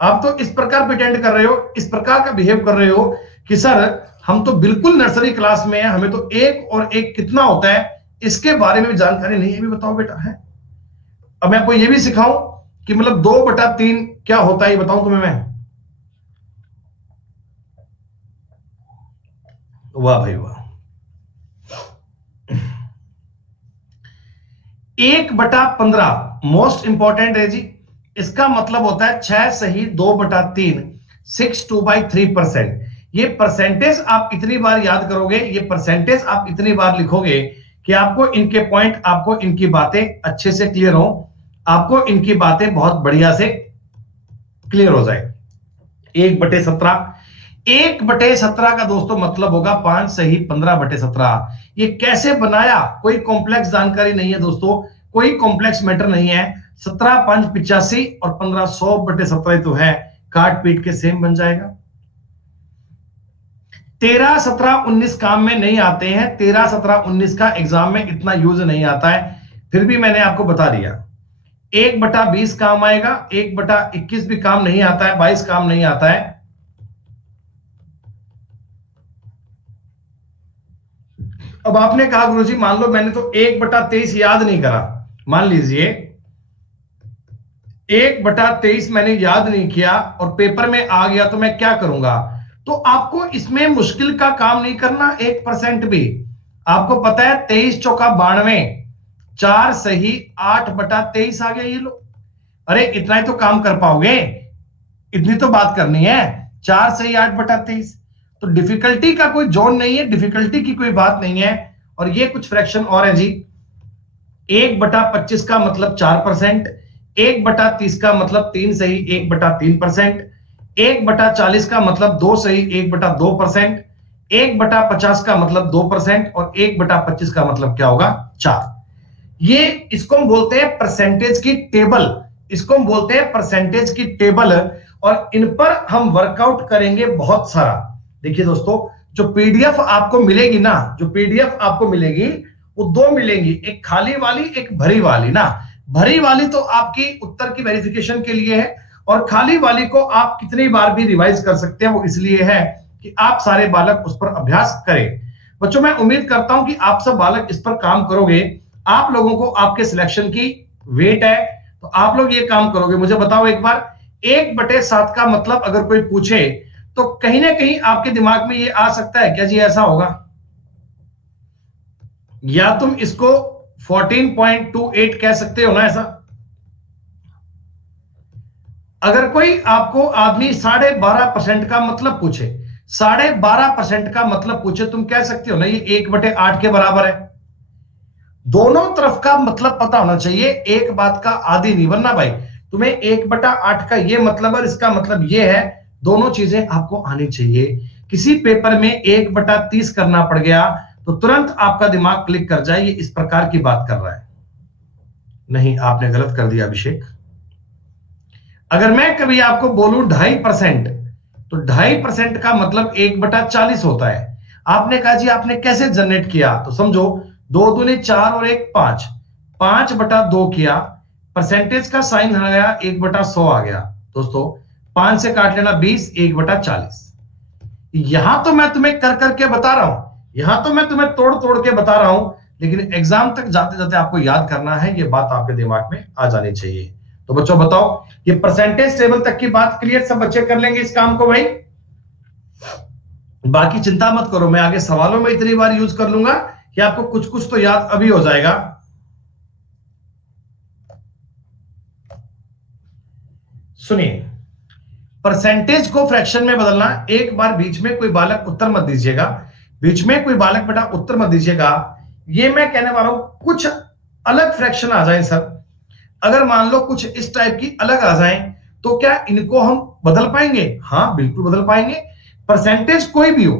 आप तो इस प्रकार प्रिटेंड कर रहे हो, इस प्रकार का बिहेव कर रहे हो कि सर हम तो बिल्कुल नर्सरी क्लास में हैं, हमें तो 1 और 1 कितना होता है इसके बारे में भी जानकारी नहीं है। भी बताओ बेटा, है? अब मैं आपको ये भी सिखाऊं कि मतलब 2/3 क्या होता है, ये बताऊं तुम्हें मैं? वाह भाई वाह। 1/15 मोस्ट इंपॉर्टेंट है जी, इसका मतलब होता है 6 सही 2/3, 62/3%। ये परसेंटेज आप इतनी बार याद करोगे, ये परसेंटेज आप इतनी बार लिखोगे कि आपको इनके पॉइंट, आपको इनकी बातें अच्छे से क्लियर हो, आपको इनकी बातें बहुत बढ़िया से क्लियर हो जाए। 1/17, 1/17 का दोस्तों मतलब होगा 5 सही 15/17। ये कैसे बनाया, कोई कॉम्प्लेक्स जानकारी नहीं है दोस्तों, कोई कॉम्प्लेक्स मैटर नहीं है। 17 5 85 और 15 100/17 तो है, काट पीट के सेम बन जाएगा। 13 17 19 काम में नहीं आते हैं, 13 17 19 का एग्जाम में इतना यूज नहीं आता है, फिर भी मैंने आपको बता दिया। 1/20 काम आएगा, 1/21 भी काम नहीं आता है, 22 काम नहीं आता है। अब आपने कहा गुरुजी मान लो मैंने तो 1/23 याद नहीं करा, मान लीजिए 1/23 मैंने याद नहीं किया और पेपर में आ गया, तो मैं क्या करूंगा? तो आपको इसमें मुश्किल का काम नहीं करना, 1% भी आपको पता है 23 चौका 92, 4 सही 8/23 आ गया ये लो। अरे इतना ही तो काम कर पाओगे, इतनी तो बात करनी है। 4 सही 8/23, तो डिफिकल्टी का कोई जोन नहीं है, डिफिकल्टी की कोई बात नहीं है। और ये कुछ फ्रैक्शन और है जी। 1/25 का मतलब 4%, 1/30 का मतलब 3 सही 1/3%, 1/40 का मतलब 2 सही 1/2%, 1/50 का मतलब 2% और 1/25 का मतलब क्या होगा 4। ये इसको हम बोलते हैं परसेंटेज की टेबल, इसको हम बोलते हैं परसेंटेज की टेबल। और इन पर हम वर्कआउट करेंगे बहुत सारा। देखिए दोस्तों, जो पीडीएफ आपको मिलेगी ना, जो पीडीएफ आपको मिलेगी वो दो मिलेंगी, एक खाली वाली एक भरी वाली ना। भरी वाली तो आपकी उत्तर की वेरिफिकेशन के लिए है, और खाली वाली को आप कितनी बार भी रिवाइज कर सकते हैं, वो इसलिए है कि आप सारे बालक उस पर अभ्यास करें। बच्चों मैं उम्मीद करता हूं कि आप सब बालक इस पर काम करोगे। आप लोगों को आपके सिलेक्शन की वेट है, तो आप लोग ये काम करोगे। मुझे बताओ एक बार, 1/7 का मतलब अगर कोई पूछे तो कहीं ना कहीं आपके दिमाग में ये आ सकता है क्या जी ऐसा होगा, या तुम इसको 14.28 कह सकते हो ना ऐसा। अगर कोई आपको आदमी 12.5% का मतलब पूछे, 12.5% का मतलब पूछे, तुम कह सकते हो ना ये 1/8 के बराबर है। दोनों तरफ का मतलब पता होना चाहिए, एक बात का आदि नहीं बनना भाई। तुम्हें 1/8 का ये मतलब और इसका मतलब ये है, दोनों चीजें आपको आनी चाहिए। किसी पेपर में 1/30 करना पड़ गया तो तुरंत आपका दिमाग क्लिक कर जाए, ये इस प्रकार की बात कर रहा है। नहीं, आपने गलत कर दिया अभिषेक। अगर मैं कभी आपको बोलूं 2.5%, तो 2.5% का मतलब 1/40 होता है। आपने कहा जी आपने कैसे जनरेट किया, तो समझो 2 दूनी 4 और 1 5, 5/2 किया, परसेंटेज का साइन आ गया 1/100 आ गया। दोस्तों 5 से काट लेना 20, 1/40। यहां तो मैं तुम्हें कर करके बता रहा हूं, यहां तो मैं तुम्हें तोड़ तोड़ के बता रहा हूं, लेकिन एग्जाम तक जाते जाते आपको याद करना है, ये बात आपके दिमाग में आ जानी चाहिए। तो बच्चों बताओ, ये परसेंटेज टेबल तक की बात क्लियर, सब बच्चे कर लेंगे इस काम को भाई। बाकी चिंता मत करो, मैं आगे सवालों में इतनी बार यूज कर लूंगा कि आपको कुछ कुछ तो याद अभी हो जाएगा। सुनिए, परसेंटेज को फ्रैक्शन में बदलना, एक बार बीच में कोई बालक उत्तर मत दीजिएगा, बीच में कोई बालक बेटा उत्तर मत दीजिएगा। ये मैं कहने वाला हूं कुछ अलग फ्रैक्शन आ जाए सर, अगर मान लो कुछ इस टाइप की अलग आ जाए, तो क्या इनको हम बदल पाएंगे? हाँ बिल्कुल बदल पाएंगे। परसेंटेज कोई भी हो,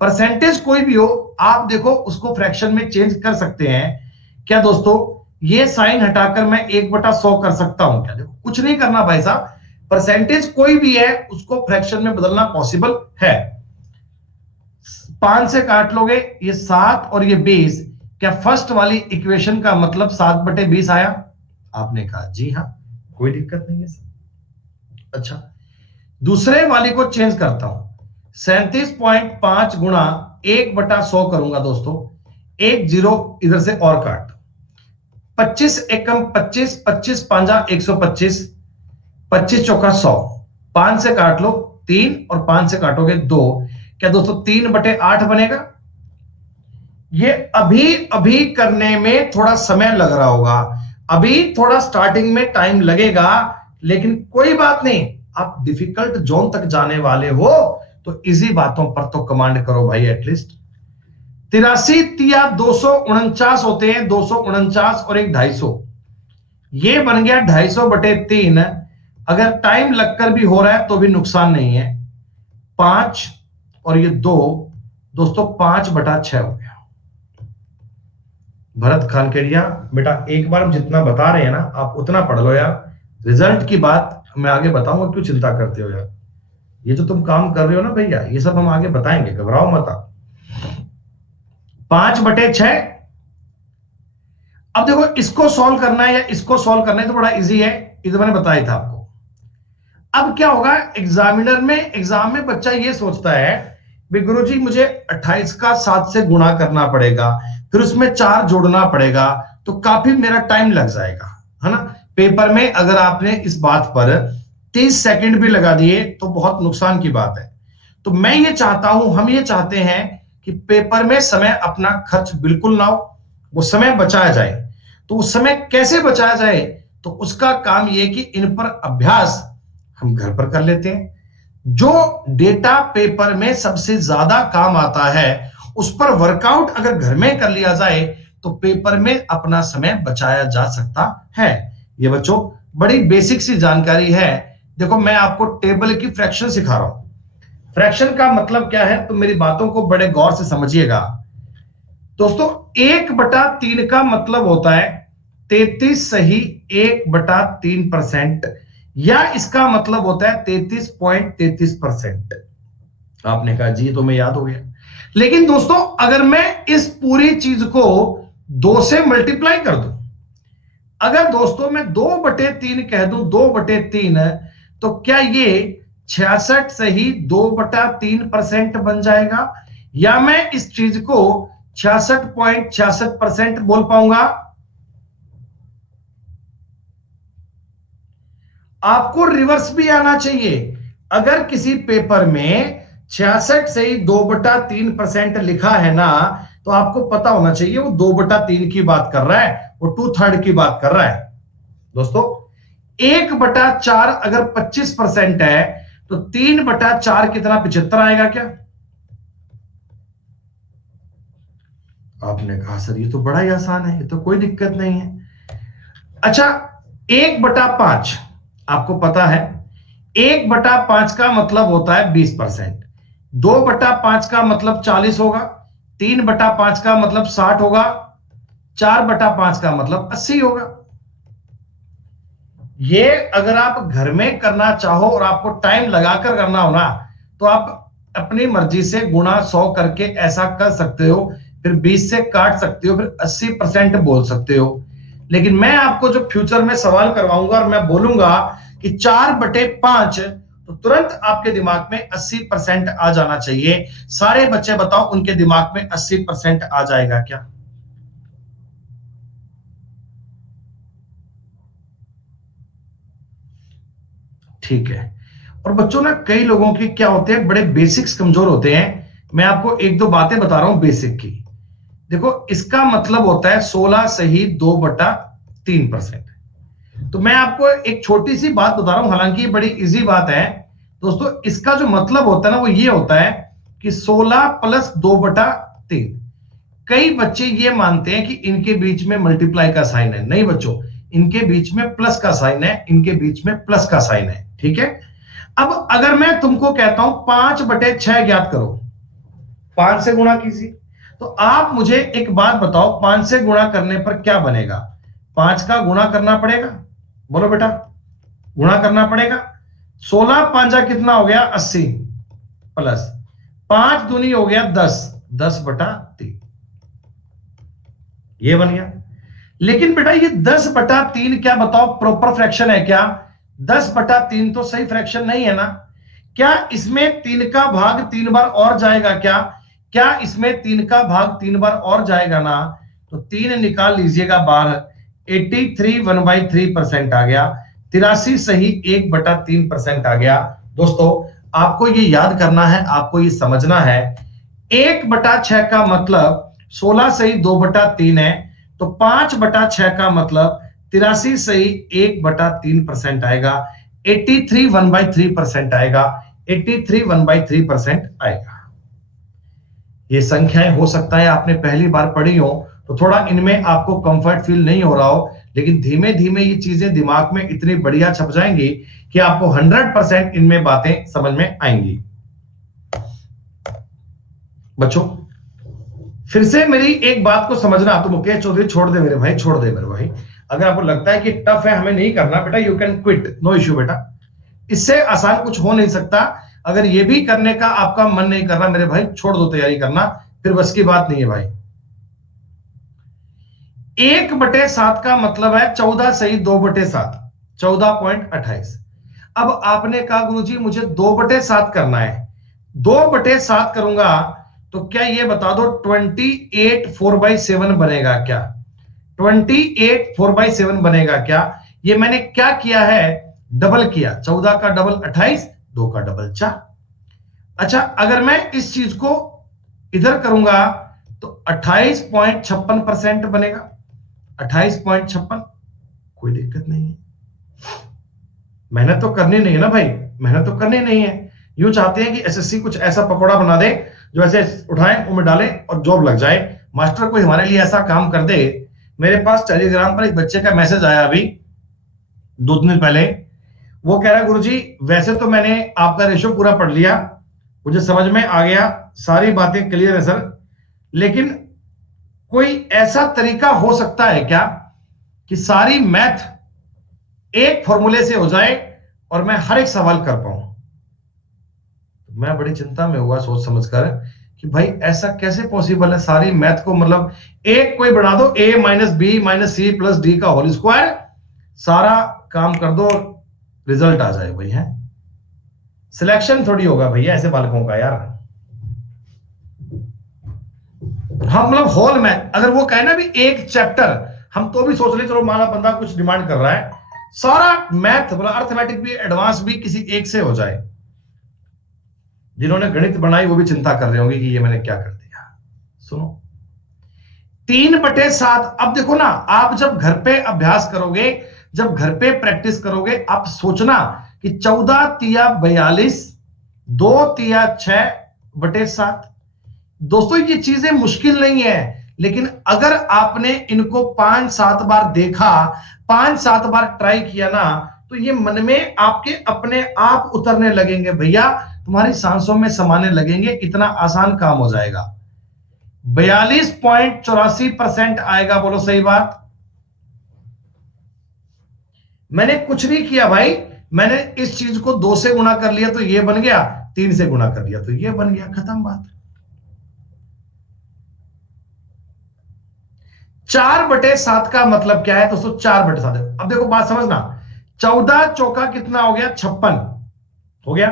परसेंटेज कोई भी हो, आप देखो उसको फ्रैक्शन में चेंज कर सकते हैं क्या दोस्तों? ये साइन हटाकर मैं 1/100 कर सकता हूं क्या? देखो कुछ नहीं करना भाई साहब, परसेंटेज कोई भी है उसको फ्रैक्शन में बदलना पॉसिबल है। 5 से काट लोगे ये 7 और ये 20, क्या फर्स्ट वाली इक्वेशन का मतलब 7/20 आया? आपने कहा जी हाँ, कोई दिक्कत नहीं है सर। अच्छा, दूसरे वाली को चेंज करता हूं, 37.5 गुणा 1/100 करूंगा दोस्तों, एक जीरो इधर से और काट, 25 एकम 25, 25 पांजा 125, 25 चौका 100, 5 से काट लो 3 और 5 से काटोगे 2, क्या दोस्तों 3/8 बनेगा? ये अभी अभी करने में थोड़ा समय लग रहा होगा, अभी थोड़ा स्टार्टिंग में टाइम लगेगा, लेकिन कोई बात नहीं, आप डिफिकल्ट जोन तक जाने वाले हो तो इजी बातों पर तो कमांड करो भाई। एटलीस्ट 83 तिया 249 होते हैं, 249 और एक 250, ये बन गया 250/3। अगर टाइम लगकर भी हो रहा है तो भी नुकसान नहीं है। 5 और ये 2 दोस्तों 5/6 हो गया। भरत खानकेड़िया बेटा, एक बार हम जितना बता रहे हैं ना आप उतना पढ़ लो यार, रिजल्ट की बात मैं आगे बताऊंगा, क्यों चिंता करते हो यार? ये जो तुम काम कर रहे हो ना भैया, ये सब हम आगे बताएंगे, घबराओ मत आप। 5/6। अब देखो इसको सॉल्व करना है या इसको सॉल्व करना है तो बड़ा इजी है, ये तो मैंने बताया था आपको। अब क्या होगा एग्जामिनर में, एग्जाम में बच्चा ये सोचता है भाई गुरुजी मुझे 28 का 7 से गुणा करना पड़ेगा, फिर उसमें 4 जोड़ना पड़ेगा, तो काफी मेरा टाइम लग जाएगा, है ना? पेपर में अगर आपने इस बात पर 30 सेकंड भी लगा दिए तो बहुत नुकसान की बात है। तो मैं ये चाहता हूं, हम ये चाहते हैं कि पेपर में समय अपना खर्च बिल्कुल ना हो, वो समय बचाया जाए। तो उस समय कैसे बचाया जाए? तो उसका काम यह कि इन पर अभ्यास हम घर पर कर लेते हैं। जो डेटा पेपर में सबसे ज्यादा काम आता है उस पर वर्कआउट अगर घर में कर लिया जाए तो पेपर में अपना समय बचाया जा सकता है। ये बच्चों बड़ी बेसिक सी जानकारी है। देखो मैं आपको टेबल की फ्रैक्शन सिखा रहा हूं। फ्रैक्शन का मतलब क्या है, तो मेरी बातों को बड़े गौर से समझिएगा दोस्तों। 1/3 का मतलब होता है 33 सही 1/3%, या इसका मतलब होता है 33.33%। आपने कहा जी तो मैं याद हो गया, लेकिन दोस्तों अगर मैं इस पूरी चीज को 2 से मल्टीप्लाई कर दूं, अगर दोस्तों मैं 2/3 कह दूं, 2/3, तो क्या ये 66 सही 2/3% बन जाएगा, या मैं इस चीज को 66.66% बोल पाऊंगा? आपको रिवर्स भी आना चाहिए। अगर किसी पेपर में 66 से ही 2/3% लिखा है ना, तो आपको पता होना चाहिए वो 2/3 की बात कर रहा है, वो 2/3 की बात कर रहा है। दोस्तों 1/4 अगर 25% है तो 3/4 कितना, 75 आएगा क्या? आपने कहा सर ये तो बड़ा ही आसान है, ये तो कोई दिक्कत नहीं है। अच्छा 1/5 आपको पता है, 1/5 का मतलब होता है 20%, 2/5 का मतलब 40 होगा, 3/5 का मतलब 60 होगा, 4/5 का मतलब 80 होगा। ये अगर आप घर में करना चाहो और आपको टाइम लगाकर करना हो ना, तो आप अपनी मर्जी से गुणा 100 करके ऐसा कर सकते हो, फिर 20 से काट सकते हो, फिर 80% बोल सकते हो। लेकिन मैं आपको जो फ्यूचर में सवाल करवाऊंगा और मैं बोलूंगा कि 4/5, तो तुरंत आपके दिमाग में 80% आ जाना चाहिए। सारे बच्चे बताओ उनके दिमाग में 80% आ जाएगा क्या? ठीक है। और बच्चों ना कई लोगों के क्या होते हैं, बड़े बेसिक्स कमजोर होते हैं। मैं आपको एक दो बातें बता रहा हूं बेसिक की। देखो इसका मतलब होता है 16 सही 2/3%। तो मैं आपको एक छोटी सी बात बता रहा हूं, हालांकि ये बड़ी इजी बात है दोस्तों। इसका जो मतलब होता है ना वो ये होता है कि 16 प्लस 2/3। कई बच्चे ये मानते हैं कि इनके बीच में मल्टीप्लाई का साइन है। नहीं बच्चों, इनके बीच में प्लस का साइन है, इनके बीच में प्लस का साइन है। ठीक है। अब अगर मैं तुमको कहता हूं 5/6 ज्ञात करो, 5 से गुणा कीजिए, तो आप मुझे एक बात बताओ, 5 से गुणा करने पर क्या बनेगा? 5 का गुणा करना पड़ेगा, बोलो बेटा, गुणा करना पड़ेगा। 16 पांजा कितना हो गया? 80, प्लस 5 दूनी हो गया 10, 10/3, ये बन गया। लेकिन बेटा ये 10/3 क्या बताओ प्रॉपर फ्रैक्शन है क्या? 10/3 तो सही फ्रैक्शन नहीं है ना। क्या इसमें 3 का भाग 3 बार और जाएगा क्या? क्या इसमें 3 का भाग 3 बार और जाएगा ना? तो 3 निकाल लीजिएगा बाहर, 83 1/3% आ गया, 83 सही 1/3% आ गया। दोस्तों आपको ये याद करना है, आपको ये समझना है, 1/6 का मतलब 16 सही 2/3 है, तो 5/6 का मतलब 83 सही 1/3% आएगा, 83 1/3% आएगा, 83 1/3% आएगा। ये संख्याएं हो सकता है आपने पहली बार पढ़ी हो तो थोड़ा इनमें आपको कंफर्ट फील नहीं हो रहा हो, लेकिन धीमे धीमे ये चीजें दिमाग में इतनी बढ़िया छप जाएंगी कि आपको 100% इनमें बातें समझ में आएंगी। बच्चों फिर से मेरी एक बात को समझना, तो मुकेश चौधरी छोड़ दे मेरे भाई, छोड़ दे मेरे भाई। अगर आपको लगता है कि टफ है, हमें नहीं करना बेटा, you can quit, no issue बेटा। इससे आसान कुछ हो नहीं सकता। अगर ये भी करने का आपका मन नहीं कर रहा मेरे भाई, छोड़ दो तैयारी करना, फिर बस की बात नहीं है भाई। 1/7 का मतलब है 14 सही 2/7, 14.28। अब आपने कहा गुरुजी मुझे 2/7 करना है, 2/7 करूंगा तो क्या ये बता दो 28 4/7 बनेगा क्या? 28 4/7 बनेगा क्या? ये मैंने क्या किया है, डबल किया, 14 का डबल 28, 2 का डबल 4। अच्छा अगर मैं इस चीज को इधर करूंगा तो 28.56% बनेगा, 28.56। कोई दिक्कत नहीं है, मेहनत तो करनी नहीं है ना भाई, मेहनत तो करनी नहीं है। यूं चाहते हैं कि एसएससी कुछ ऐसा पकौड़ा बना दे जो ऐसे उठाए उनमें डाले और जॉब लग जाए। मास्टर कोई हमारे लिए ऐसा काम कर दे। मेरे पास टेलीग्राम पर एक बच्चे का मैसेज आया अभी 2 दिन पहले, वो कह रहा है गुरुजी वैसे तो मैंने आपका रेशो पूरा पढ़ लिया, मुझे समझ में आ गया, सारी बातें क्लियर है सर, लेकिन कोई ऐसा तरीका हो सकता है क्या कि सारी मैथ एक फॉर्मूले से हो जाए और मैं हर एक सवाल कर पाऊं। मैं बड़ी चिंता में हुआ सोच समझकर कि भाई ऐसा कैसे पॉसिबल है, सारी मैथ को मतलब एक कोई बना दो, a minus B minus C plus D का होल स्क्वायर, सारा काम कर दो, रिजल्ट आ जाए। भाई है सिलेक्शन थोड़ी होगा भैया ऐसे बालकों का यार। हम मतलब होल मैथ, अगर वो कहे ना भी एक चैप्टर, हम तो भी सोच ले चलो माना बंदा कुछ डिमांड कर रहा है, सारा मैथ मतलब अर्थमेटिक भी एडवांस भी किसी एक से हो जाए। जिन्होंने गणित बनाई वो भी चिंता कर रहे होंगे कि ये मैंने क्या कर दिया। सुनो 3/7। अब देखो ना, आप जब घर पे अभ्यास करोगे, जब घर पे प्रैक्टिस करोगे, आप सोचना कि 14 तिया 42, 2 तिया 6/7। दोस्तों ये चीजें मुश्किल नहीं है, लेकिन अगर आपने इनको 5-7 बार देखा, 5-7 बार ट्राई किया ना, तो ये मन में आपके अपने आप उतरने लगेंगे भैया, तुम्हारी सांसों में समाने लगेंगे, इतना आसान काम हो जाएगा। 42.84% आएगा, बोलो सही बात। मैंने कुछ नहीं किया भाई, मैंने इस चीज को 2 से गुणा कर लिया तो ये बन गया, 3 से गुणा कर लिया तो ये बन गया, खत्म बात। 4/7 का मतलब क्या है दोस्तों? 4/7। अब देखो बात समझना, 14 चौका कितना हो गया? 56 हो गया,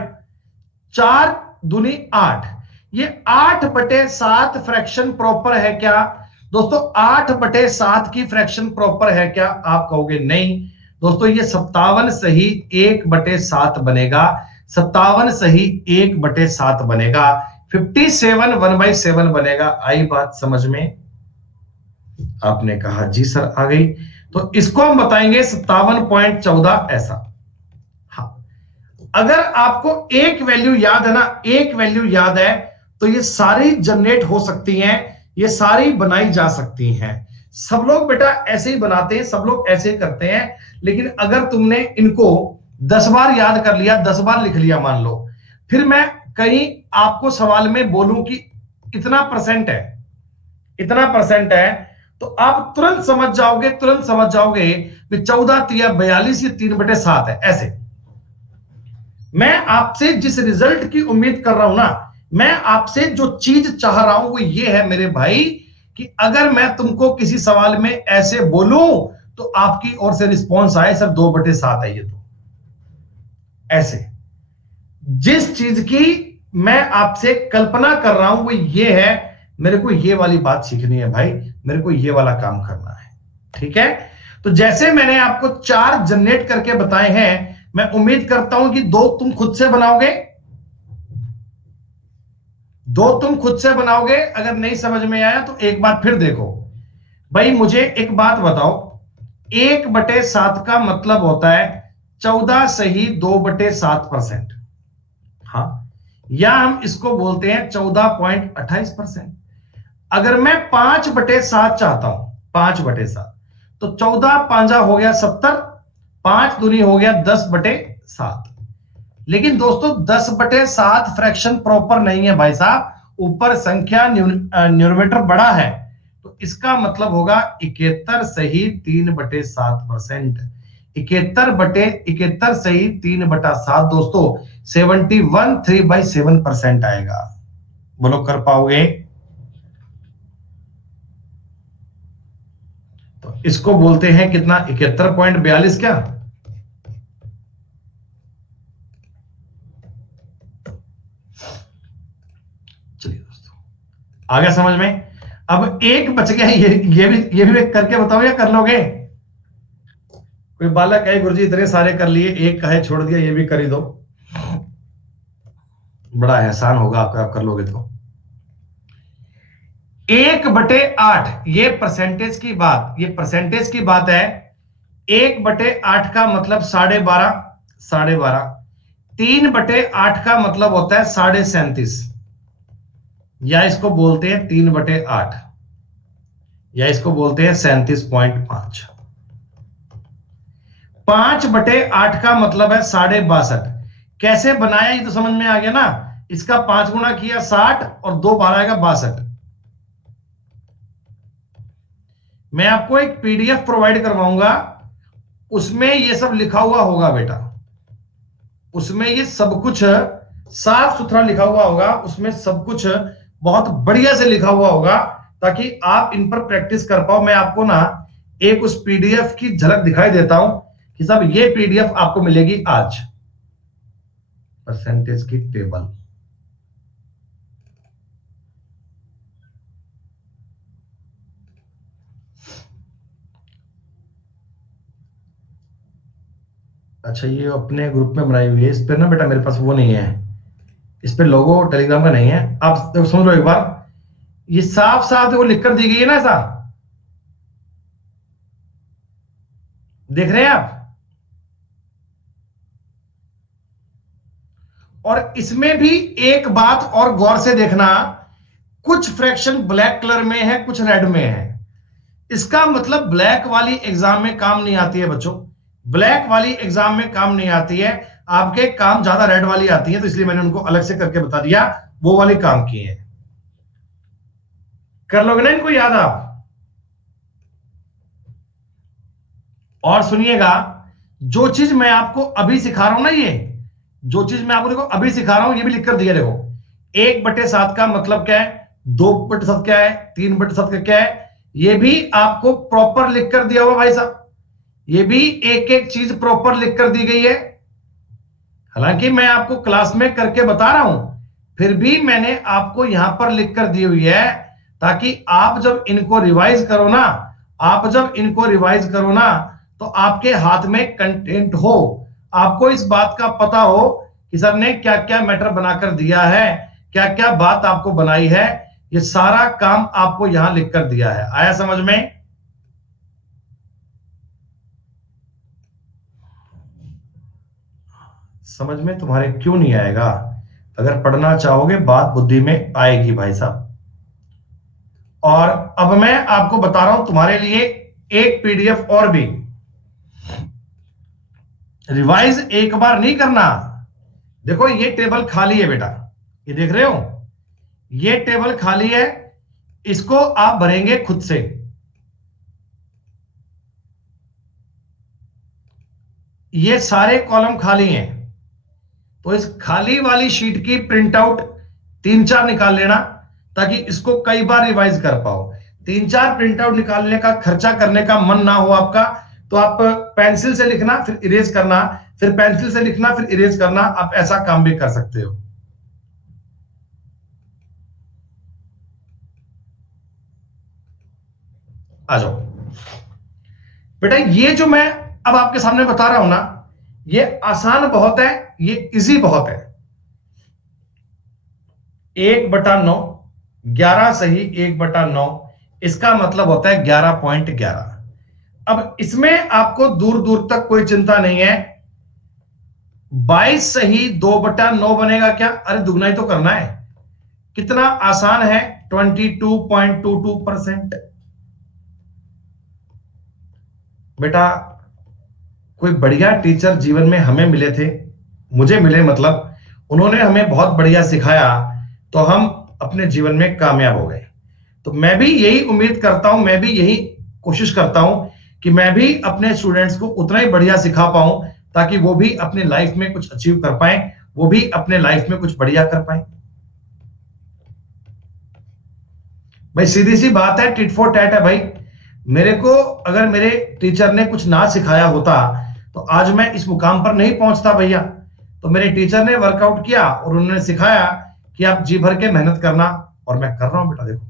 4 दूनी 8, ये 8/7 फ्रैक्शन प्रॉपर है क्या दोस्तों? 8/7 की फ्रैक्शन प्रॉपर है क्या? आप कहोगे नहीं दोस्तों, ये 57 सही 1/7 बनेगा, 57 सही 1/7 बनेगा, 57 1/7 बनेगा। आई बात समझ में? आपने कहा जी सर आ गई, तो इसको हम बताएंगे 57.14 ऐसा। हाँ, अगर आपको एक वैल्यू याद है ना, एक वैल्यू याद है, तो ये सारी जनरेट हो सकती हैं, ये सारी बनाई जा सकती हैं। सब लोग बेटा ऐसे ही बनाते हैं, सब लोग ऐसे ही करते हैं, लेकिन अगर तुमने इनको 10 बार याद कर लिया, 10 बार लिख लिया मान लो, फिर मैं कहीं आपको सवाल में बोलूं कि इतना परसेंट है, इतना परसेंट है, तो आप तुरंत समझ जाओगे, तुरंत समझ जाओगे कि 14 तिया 42 ये 3/7 है। ऐसे मैं आपसे जिस रिजल्ट की उम्मीद कर रहा हूं ना, मैं आपसे जो चीज चाह रहा हूं वो ये है मेरे भाई, कि अगर मैं तुमको किसी सवाल में ऐसे बोलूं तो आपकी ओर से रिस्पॉन्स आए सर 2/7 है ये, तो ऐसे जिस चीज की मैं आपसे कल्पना कर रहा हूं वो ये है, मेरे को ये वाली बात सीखनी है भाई, मेरे को ये वाला काम करना है, ठीक है? तो जैसे मैंने आपको 4 जनरेट करके बताए हैं, मैं उम्मीद करता हूं कि 2 तुम खुद से बनाओगे, 2 तुम खुद से बनाओगे। अगर नहीं समझ में आया तो एक बार फिर देखो। भाई मुझे एक बात बताओ, 1/7 का मतलब होता है 14 सही 2/7%। हाँ, या हम इसको बोलते हैं 14.28%। अगर मैं 5/7 चाहता हूं, 5/7, तो 14 पांजा हो गया 70, 5 दूनी हो गया 10/7। लेकिन दोस्तों 10/7 फ्रैक्शन प्रॉपर नहीं है भाई साहब, ऊपर संख्या न्यूमरेटर बड़ा है, तो इसका मतलब होगा 71 सही 3/7%। 71 सही 3/7 दोस्तों 71 3/7% आएगा। बोलो कर पाओगे? तो इसको बोलते हैं कितना? 71.42 क्या? चलिए दोस्तों आ गया समझ में। अब एक बच गया, ये भी करके बताओ या कर लोगे? कोई बालक है गुरुजी इतने सारे कर लिए, एक कहे छोड़ दिया, ये भी कर ही दो, बड़ा एहसान होगा आपका, आप कर लोगे तो। 1/8, ये परसेंटेज की बात, ये परसेंटेज की बात है। 1/8 का मतलब 12.5, 12.5। 3/8 का मतलब होता है 37.5, या इसको बोलते हैं 3/8, या इसको बोलते हैं 37.5। 5/8 का मतलब है 62.5। कैसे बनाया ये तो समझ में आ गया ना। इसका 5 गुना किया 60 और 2 12 आएगा 62। मैं आपको एक पीडीएफ प्रोवाइड करवाऊंगा, उसमें ये सब लिखा हुआ होगा बेटा, उसमें ये सब कुछ साफ सुथरा लिखा हुआ होगा, उसमें सब कुछ बहुत बढ़िया से लिखा हुआ होगा, ताकि आप इन पर प्रैक्टिस कर पाओ। मैं आपको ना एक उस पीडीएफ की झलक दिखाई देता हूं कि साहब ये पीडीएफ आपको मिलेगी आज, परसेंटेज की टेबल। अच्छा, ये अपने ग्रुप में बनाई हुई है, इस पे ना बेटा मेरे पास वो नहीं है, इस पे लोगो टेलीग्राम का नहीं है। आप सुन लो एक बार, ये साफ साफ वो लिखकर दी गई है ना, ऐसा देख रहे हैं आप। और इसमें भी एक बात और गौर से देखना, कुछ फ्रैक्शन ब्लैक कलर में है, कुछ रेड में है। इसका मतलब ब्लैक वाली एग्जाम में काम नहीं आती है बच्चों, ब्लैक वाली एग्जाम में काम नहीं आती है। आपके काम ज्यादा रेड वाली आती है, तो इसलिए मैंने उनको अलग से करके बता दिया, वो वाली काम की है। कर लोगे ना इनको याद आप। और सुनिएगा, जो चीज मैं आपको अभी सिखा रहा हूं ना, ये जो चीज मैं आपको देखो अभी सिखा रहा हूं, ये भी लिख कर दिया देखो। 1/7 का मतलब क्या है, 2/7 क्या है, 3/7 का क्या है, ये भी आपको प्रॉपर लिख कर दिया हुआ भाई साहब। ये भी एक एक चीज प्रॉपर लिख कर दी गई है। हालांकि मैं आपको क्लास में करके बता रहा हूं, फिर भी मैंने आपको यहां पर लिख कर दी हुई है, ताकि आप जब इनको रिवाइज करो ना, आप जब इनको रिवाइज करो ना, तो आपके हाथ में कंटेंट हो, आपको इस बात का पता हो कि सर ने क्या क्या मैटर बनाकर दिया है, क्या क्या बात आपको बनाई है। ये सारा काम आपको यहां लिख कर दिया है। आया समझ में? समझ में तुम्हारे क्यों नहीं आएगा? अगर पढ़ना चाहोगे बात बुद्धि में आएगी भाई साहब। और अब मैं आपको बता रहा हूं तुम्हारे लिए एक पीडीएफ और भी। रिवाइज एक बार नहीं करना। देखो ये टेबल खाली है बेटा, ये देख रहे हो, ये टेबल खाली है, इसको आप भरेंगे खुद से। ये सारे कॉलम खाली हैं, तो इस खाली वाली शीट की प्रिंट आउट 3-4 निकाल लेना, ताकि इसको कई बार रिवाइज कर पाओ। 3-4 प्रिंट आउट निकालने का खर्चा करने का मन ना हो आपका, तो आप पेंसिल से लिखना फिर इरेज करना, फिर पेंसिल से लिखना फिर इरेज करना, आप ऐसा काम भी कर सकते हो। आ जाओ बेटा, ये जो मैं अब आपके सामने बता रहा हूं ना, ये आसान बहुत है, ये इजी बहुत है। 1/9, 11 सही 1/9, इसका मतलब होता है 11.11। अब इसमें आपको दूर दूर तक कोई चिंता नहीं है। 22 सही 2/9 बनेगा क्या? अरे दुगना ही तो करना है, कितना आसान है, 22.22%। बेटा कोई बढ़िया टीचर जीवन में हमें मिले थे, मुझे मिले, मतलब उन्होंने हमें बहुत बढ़िया सिखाया, तो हम अपने जीवन में कामयाब हो गए। तो मैं भी यही उम्मीद करता हूं, मैं भी यही कोशिश करता हूं कि मैं भी अपने स्टूडेंट्स को उतना ही बढ़िया सिखा पाऊं, ताकि वो भी अपने लाइफ में कुछ अचीव कर पाए, वो भी अपने लाइफ में कुछ बढ़िया कर पाए। भाई सीधी सी बात है, टिट फॉर टैट है भाई। मेरे को अगर मेरे टीचर ने कुछ ना सिखाया होता, तो आज मैं इस मुकाम पर नहीं पहुंचता भैया। तो मेरे टीचर ने वर्कआउट किया और उन्होंने सिखाया कि आप जी भर के मेहनत करना, और मैं कर रहा हूं बेटा। देखो,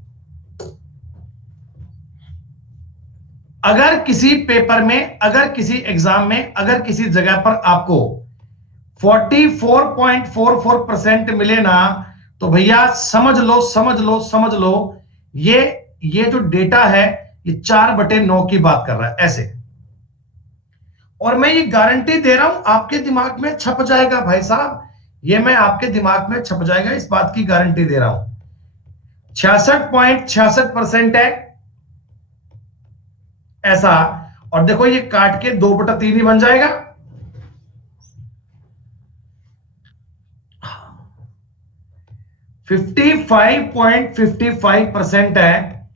अगर किसी पेपर में, अगर किसी एग्जाम में, अगर किसी जगह पर आपको 44.44% मिले ना, तो भैया समझ लो, समझ लो, समझ लो, ये जो डेटा है ये 4/9 की बात कर रहा है ऐसे, और मैं ये गारंटी दे रहा हूं आपके दिमाग में छप जाएगा भाई साहब, ये मैं आपके दिमाग में छप जाएगा, इस बात की गारंटी दे रहा हूं। 66.66% है ऐसा, और देखो ये काट के 2/3 ही बन जाएगा। 55.55% है,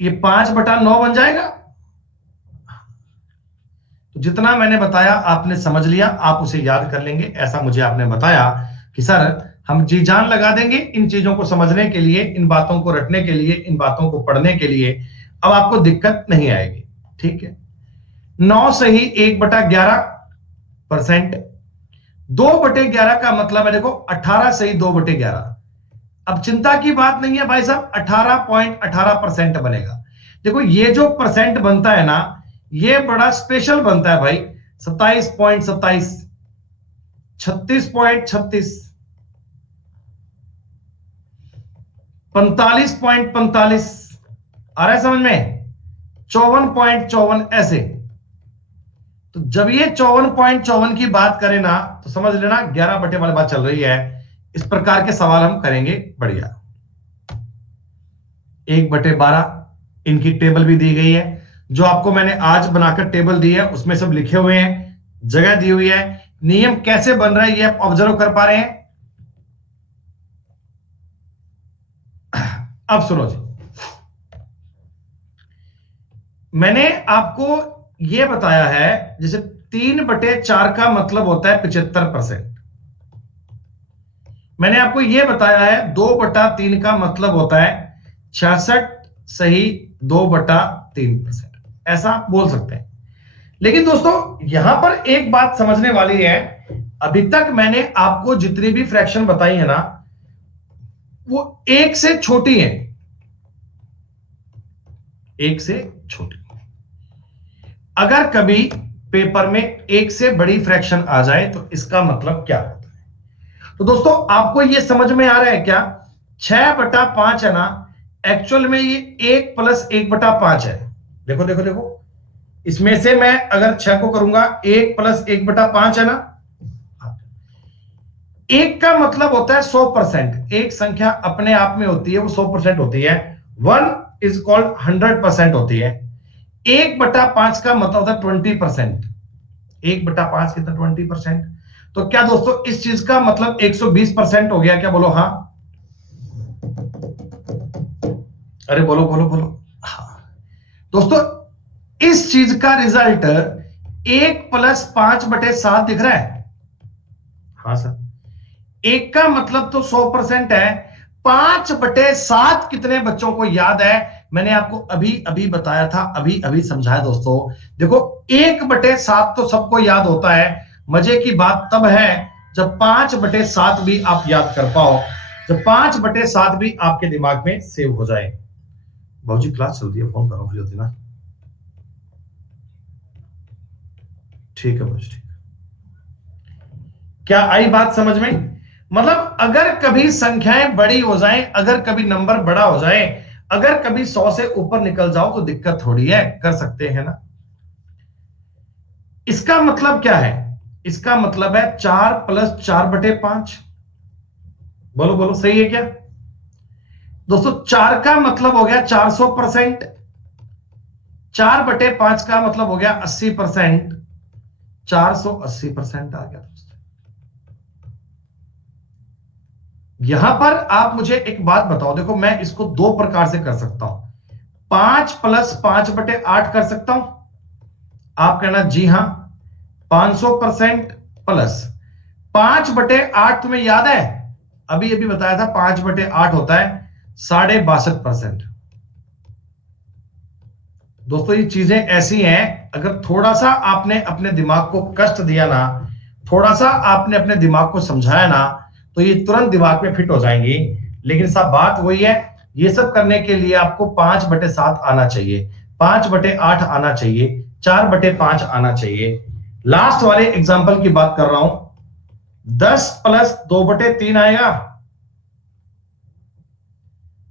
ये 5/9 बन जाएगा। तो जितना मैंने बताया आपने समझ लिया, आप उसे याद कर लेंगे, ऐसा मुझे आपने बताया कि सर हम जी जान लगा देंगे इन चीजों को समझने के लिए, इन बातों को रटने के लिए, इन बातों को पढ़ने के लिए, अब आपको दिक्कत नहीं आएगी। ठीक है, 9 सही 1/11%, 2/11 का मतलब है देखो 18 सही 2/11। अब चिंता की बात नहीं है भाई साहब, 18.18% बनेगा। देखो ये जो परसेंट बनता है ना, ये बड़ा स्पेशल बनता है भाई। 27.27, 36.36, 45.45, आ रहा है समझ में, 54.54 ऐसे। तो जब ये 54.54 की बात करें ना, तो समझ लेना 11 बटे वाली बात चल रही है। इस प्रकार के सवाल हम करेंगे, बढ़िया। 1/12 इनकी टेबल भी दी गई है, जो आपको मैंने आज बनाकर टेबल दी है उसमें सब लिखे हुए हैं, जगह दी हुई है, नियम कैसे बन रहा है ये आप ऑब्जर्व कर पा रहे हैं। अब सुनो जी, मैंने आपको यह बताया है, जैसे 3/4 का मतलब होता है 75%। मैंने आपको यह बताया है 2/3 का मतलब होता है 66 सही 2/3%, ऐसा आप बोल सकते हैं। लेकिन दोस्तों यहां पर एक बात समझने वाली है, अभी तक मैंने आपको जितनी भी फ्रैक्शन बताई है ना, वो 1 से छोटी है, 1 से छोटी। अगर कभी पेपर में 1 से बड़ी फ्रैक्शन आ जाए तो इसका मतलब क्या होता है। तो दोस्तों आपको यह समझ में आ रहा है क्या, 6/5 है ना, एक्चुअल में ये 1 + 1/5 है। देखो देखो देखो, इसमें से मैं अगर 6 को करूंगा 1 + 1/5 है ना, 1 का मतलब होता है 100%। एक संख्या अपने आप में होती है वो 100% होती है, 1 इज कॉल्ड 100% होती है। 1/5 का मतलब होता है 20%। 1/5 कितना 20%, तो क्या दोस्तों इस चीज का मतलब 120% हो गया क्या, बोलो हाँ, अरे बोलो बोलो बोलो हाँ। दोस्तों इस चीज का रिजल्ट 1 + 5/7 दिख रहा है, हाँ सर। 1 का मतलब तो 100% है, 5/7 कितने बच्चों को याद है, मैंने आपको अभी अभी बताया था, अभी अभी समझाया दोस्तों। देखो 1/7 तो सबको याद होता है, मजे की बात तब है जब 5/7 भी आप याद कर पाओ, जब 5/7 भी आपके दिमाग में सेव हो जाए। भाजी क्लास चलती है, फोन करो फ्री होती ना, ठीक है बस ठीक। क्या आई बात समझ में, मतलब अगर कभी संख्याएं बड़ी हो जाएं, अगर कभी नंबर बड़ा हो जाए, अगर कभी 100 से ऊपर निकल जाओ तो दिक्कत थोड़ी है, कर सकते हैं ना। इसका मतलब क्या है, इसका मतलब है 4 + 4/5। बोलो बोलो सही है क्या दोस्तों, 4 का मतलब हो गया 400%, 4/5 का मतलब हो गया 80%, 480% आ गया दोस्तों। यहां पर आप मुझे एक बात बताओ, देखो मैं इसको 2 प्रकार से कर सकता हूं, 5 + 5/8 कर सकता हूं। आप कहना जी हां, 500% प्लस 5/8, तुम्हें याद है अभी अभी बताया था 5/8 होता है 62.5%। दोस्तों ये चीजें ऐसी हैं, अगर थोड़ा सा आपने अपने दिमाग को कष्ट दिया ना, थोड़ा सा आपने अपने दिमाग को समझाया ना, तो ये तुरंत दिमाग में फिट हो जाएंगी। लेकिन सब बात वही है, ये सब करने के लिए आपको 5/7 आना चाहिए, 5/8 आना चाहिए, 4/5 आना चाहिए। लास्ट वाले एग्जाम्पल की बात कर रहा हूं, 10 + 2/3 आएगा,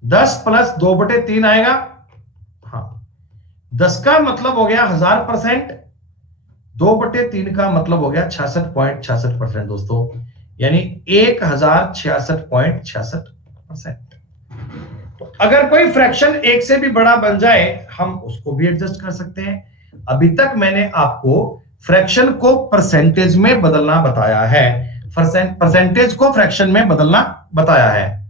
10 प्लस 2/3 आएगा। हाँ, 10 का मतलब हो गया 1000%, 2/3 का मतलब हो गया 66.66% दोस्तों, यानी 1066.66%। तो अगर कोई फ्रैक्शन एक से भी बड़ा बन जाए हम उसको भी एडजस्ट कर सकते हैं। अभी तक मैंने आपको फ्रैक्शन को परसेंटेज में बदलना बताया है, परसेंटेज को फ्रैक्शन में बदलना बताया है।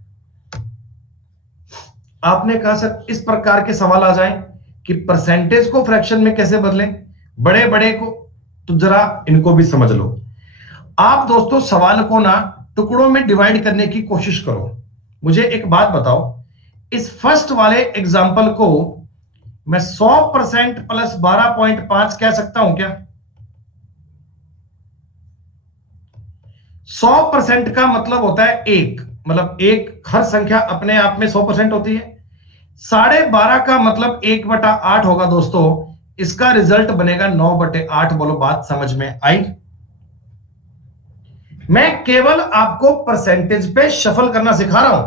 आपने कहा सर इस प्रकार के सवाल आ जाएं कि परसेंटेज को फ्रैक्शन में कैसे बदलें, बड़े बड़े को, तो जरा इनको भी समझ लो। आप दोस्तों सवाल को ना टुकड़ों में डिवाइड करने की कोशिश करो। मुझे एक बात बताओ, इस फर्स्ट वाले एग्जाम्पल को मैं 100% प्लस 12.5 कह सकता हूं क्या? 100% का मतलब होता है एक, मतलब एक, हर संख्या अपने आप में 100% होती है। 12.5 का मतलब 1/8 होगा दोस्तों, इसका रिजल्ट बनेगा 9/8। बोलो बात समझ में आई? मैं केवल आपको परसेंटेज पे शफल करना सिखा रहा हूं,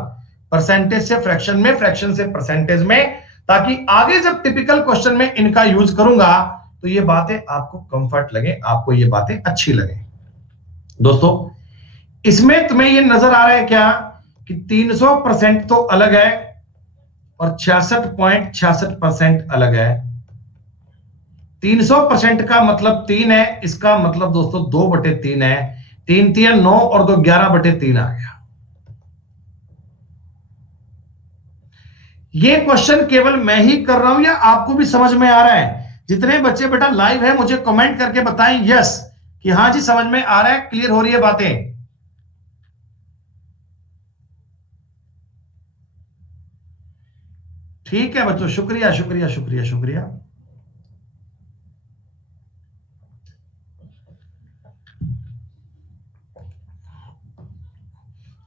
परसेंटेज से फ्रैक्शन में, फ्रैक्शन से परसेंटेज में, ताकि आगे जब टिपिकल क्वेश्चन में इनका यूज करूंगा तो ये बातें आपको कंफर्ट लगे, आपको ये बातें अच्छी लगे। दोस्तों इसमें तुम्हें ये नजर आ रहा है क्या कि 300% तो अलग है और 66.66% अलग है। 300% का मतलब 3 है, इसका मतलब दोस्तों 2/3 है। 3 3 9 और 2 11/3 आ गया। ये क्वेश्चन केवल मैं ही कर रहा हूं या आपको भी समझ में आ रहा है? जितने बच्चे बेटा लाइव है मुझे कमेंट करके बताएं यस कि हाँ जी समझ में आ रहा है, क्लियर हो रही है बातें। ठीक है बच्चों, शुक्रिया शुक्रिया शुक्रिया शुक्रिया।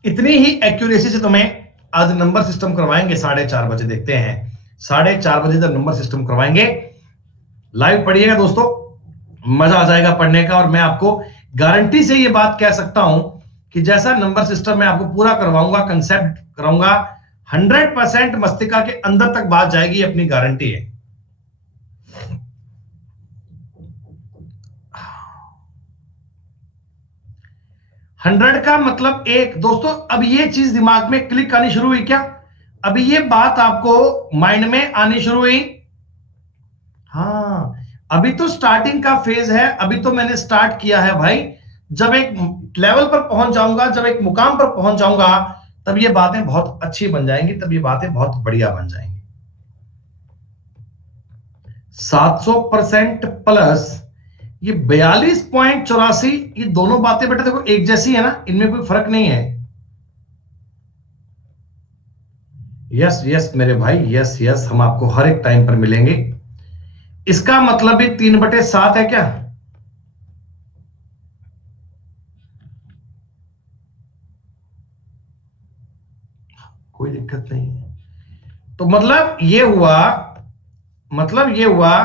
इतनी ही एक्यूरेसी से तुम्हें आज नंबर सिस्टम करवाएंगे 4:30 बजे, देखते हैं 4:30 बजे जब नंबर सिस्टम करवाएंगे। लाइव पढ़िएगा दोस्तों, मजा आ जाएगा पढ़ने का। और मैं आपको गारंटी से ये बात कह सकता हूं कि जैसा नंबर सिस्टम मैं आपको पूरा करवाऊंगा, कंसेप्ट कराऊंगा, 100% मस्तिष्क के अंदर तक बात जाएगी, अपनी गारंटी है। 100 का मतलब एक। दोस्तों अब ये चीज दिमाग में क्लिक आनी शुरू हुई क्या? अभी ये बात आपको माइंड में आनी शुरू हुई? हाँ, अभी तो स्टार्टिंग का फेज है, अभी तो मैंने स्टार्ट किया है भाई। जब एक लेवल पर पहुंच जाऊंगा, जब एक मुकाम पर पहुंच जाऊंगा, तब ये बातें बहुत अच्छी बन जाएंगी, तब ये बातें बहुत बढ़िया बन जाएंगी। 700% प्लस ये 42.84, ये दोनों बातें बेटा देखो एक जैसी है ना, इनमें कोई फर्क नहीं है। यस यस मेरे भाई, यस यस, हम आपको हर एक टाइम पर मिलेंगे। इसका मतलब भी 3/7 है क्या? कोई दिक्कत नहीं है। तो मतलब ये हुआ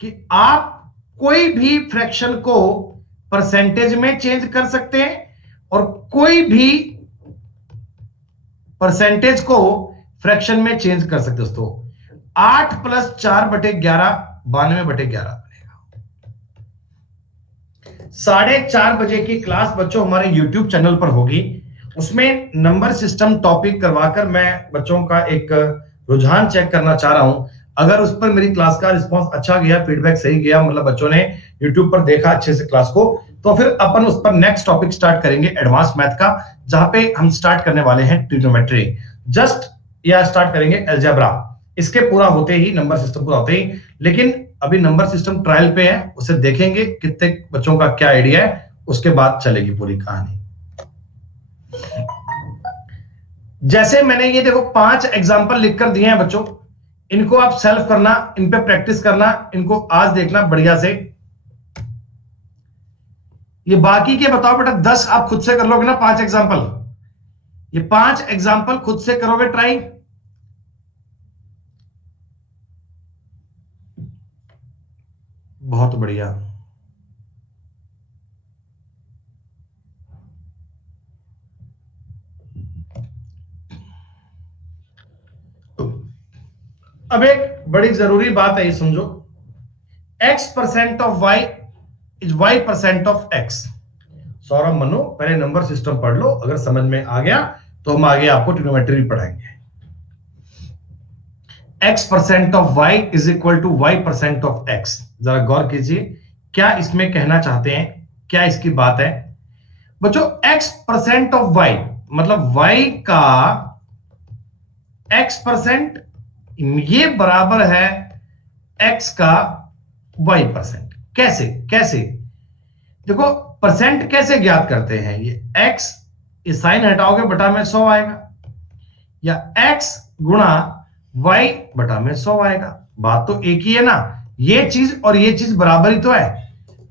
कि आप कोई भी फ्रैक्शन को परसेंटेज में चेंज कर सकते हैं और कोई भी परसेंटेज को फ्रैक्शन में चेंज कर सकते हैं दोस्तों। 8 प्लस 4/11 92/11 बनेगा। 4:30 बजे की क्लास बच्चों हमारे YouTube चैनल पर होगी। उसमें नंबर सिस्टम टॉपिक करवाकर मैं बच्चों का एक रुझान चेक करना चाह रहा हूं। अगर उस पर मेरी क्लास का रिस्पांस अच्छा गया, फीडबैक सही गया, मतलब बच्चों ने यूट्यूब पर देखा अच्छे से क्लास को, तो फिर अपन उस पर नेक्स्ट टॉपिक स्टार्ट करेंगे एडवांस मैथ का, जहां पे हम स्टार्ट करने वाले हैं ट्रिग्नोमेट्री, जस्ट या स्टार्ट करेंगे अलजेब्रा। इसके पूरा होते ही, नंबर सिस्टम पूरा होते ही, लेकिन अभी नंबर सिस्टम ट्रायल पे है, उसे देखेंगे कितने बच्चों का क्या आइडिया है, उसके बाद चलेगी पूरी कहानी। जैसे मैंने ये देखो 5 एग्जांपल लिखकर दिए हैं बच्चों, इनको आप सेल्फ करना, इन पे प्रैक्टिस करना, इनको आज देखना बढ़िया से। ये बाकी के बताओ बेटा, 10 आप खुद से कर लोगे ना? 5 एग्जांपल, ये 5 एग्जांपल खुद से करोगे ट्राई? बहुत बढ़िया। अब एक बड़ी जरूरी बात है, ये समझो, x% of y is y% of x। Saurabh, Manu, पहले नंबर सिस्टम पढ़ लो, अगर समझ में आ गया तो हम आगे आपको ट्रिग्नोमेट्री भी पढ़ाएंगे। x% of y is equal to y% of x। जरा गौर कीजिए, क्या इसमें कहना चाहते हैं, क्या इसकी बात है बच्चों? x% ऑफ y मतलब y का x%, ये बराबर है x का y%। कैसे कैसे देखो, परसेंट कैसे ज्ञात करते हैं? ये x, इस साइन हटाओगे बटा में 100 आएगा, या x गुणा y बटा में 100 आएगा। बात तो एक ही है ना, ये चीज और ये चीज बराबर ही तो है।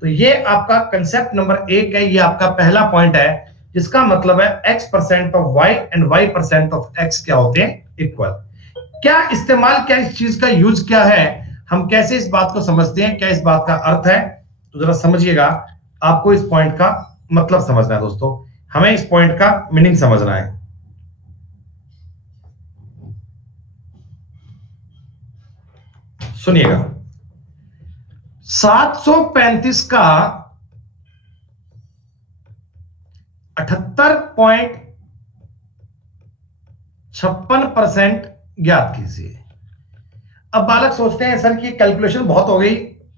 तो ये आपका कंसेप्ट नंबर 1 है, ये आपका पहला पॉइंट है, जिसका मतलब है x% of y and y% of x क्या होते हैं? इक्वल। क्या इस्तेमाल, क्या इस चीज का यूज क्या है, हम कैसे इस बात को समझते हैं, क्या इस बात का अर्थ है? तो जरा समझिएगा, आपको इस पॉइंट का मतलब समझना है दोस्तों, हमें इस पॉइंट का मीनिंग समझना है। सुनिएगा, 735 का 78.56% ज्ञात कीजिए। अब बालक सोचते हैं सर कि कैलकुलेशन बहुत हो गई,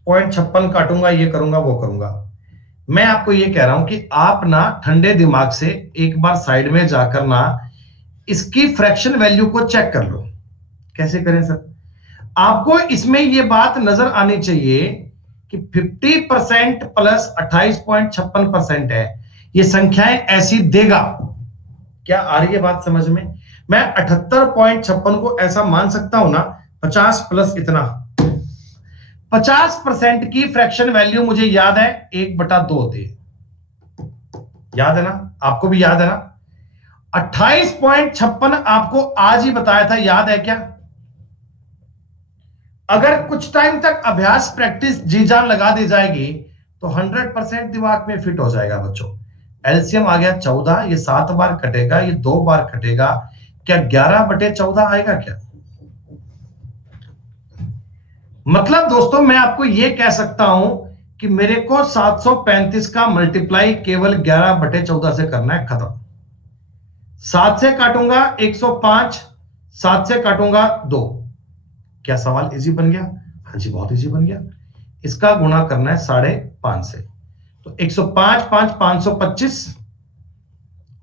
0.56 काटूंगा, ये करूंगा वो करूंगा। मैं आपको ये कह रहा हूं कि आप ना ठंडे दिमाग से एक बार साइड में जाकर ना इसकी फ्रैक्शन वैल्यू को चेक कर लो। कैसे करें सर? आपको इसमें ये बात नजर आनी चाहिए कि 50% प्लस 28.56% है, ये संख्याएं ऐसी देगा। क्या आ रही है बात समझ में? मैं 78.56 को ऐसा मान सकता हूं ना, 50 प्लस इतना, 50% की फ्रैक्शन वैल्यू मुझे याद है 1/2 होती है, याद है ना? आपको भी याद है ना? 28.56 आपको आज ही बताया था, याद है क्या? अगर कुछ टाइम तक अभ्यास, प्रैक्टिस, जी जान लगा दी जाएगी तो 100% दिमाग में फिट हो जाएगा बच्चों। एलसीएम आ गया 14, ये 7 बार कटेगा, ये 2 बार कटेगा, क्या 11/14 आएगा क्या? मतलब दोस्तों मैं आपको यह कह सकता हूं कि मेरे को 735 का मल्टीप्लाई केवल 11/14 से करना है, खत्म। 7 से काटूंगा 105, 7 से काटूंगा 2। क्या सवाल इजी बन गया? हाँ जी, बहुत इजी बन गया। इसका गुणा करना है 5.5 से, तो 105 5 525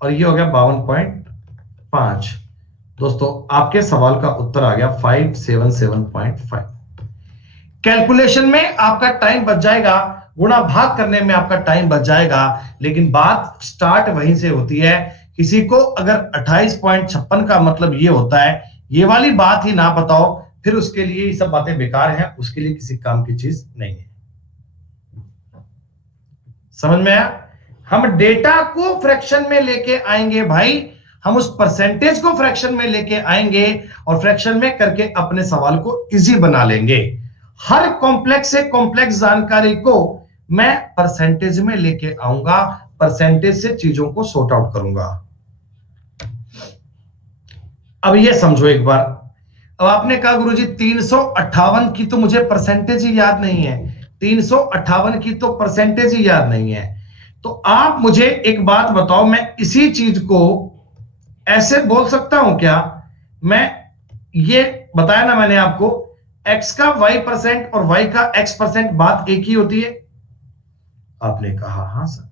और ये हो गया 52.5। दोस्तों आपके सवाल का उत्तर आ गया 577.5। कैलकुलेशन में आपका टाइम बच जाएगा, गुणा भाग करने में आपका टाइम बच जाएगा, लेकिन बात स्टार्ट वहीं से होती है। किसी को अगर 28.56 का मतलब ये होता है, ये वाली बात ही ना बताओ, फिर उसके लिए ये सब बातें बेकार हैं, उसके लिए किसी काम की चीज नहीं है। समझ में आया? हम डेटा को फ्रैक्शन में लेके आएंगे भाई, हम उस परसेंटेज को फ्रैक्शन में लेके आएंगे और फ्रैक्शन में करके अपने सवाल को इजी बना लेंगे। हर कॉम्प्लेक्स से कॉम्प्लेक्स जानकारी को मैं परसेंटेज में लेके आऊंगा, परसेंटेज से चीजों को सॉर्ट आउट करूंगा। अब ये समझो एक बार, अब आपने कहा गुरुजी 358 की तो मुझे परसेंटेज ही याद नहीं है, 358 की तो परसेंटेज ही याद नहीं है। तो आप मुझे एक बात बताओ, मैं इसी चीज को ऐसे बोल सकता हूं क्या? मैं ये बताया ना मैंने आपको, x का y% और y का x% बात एक ही होती है। आपने कहा हाँ सर।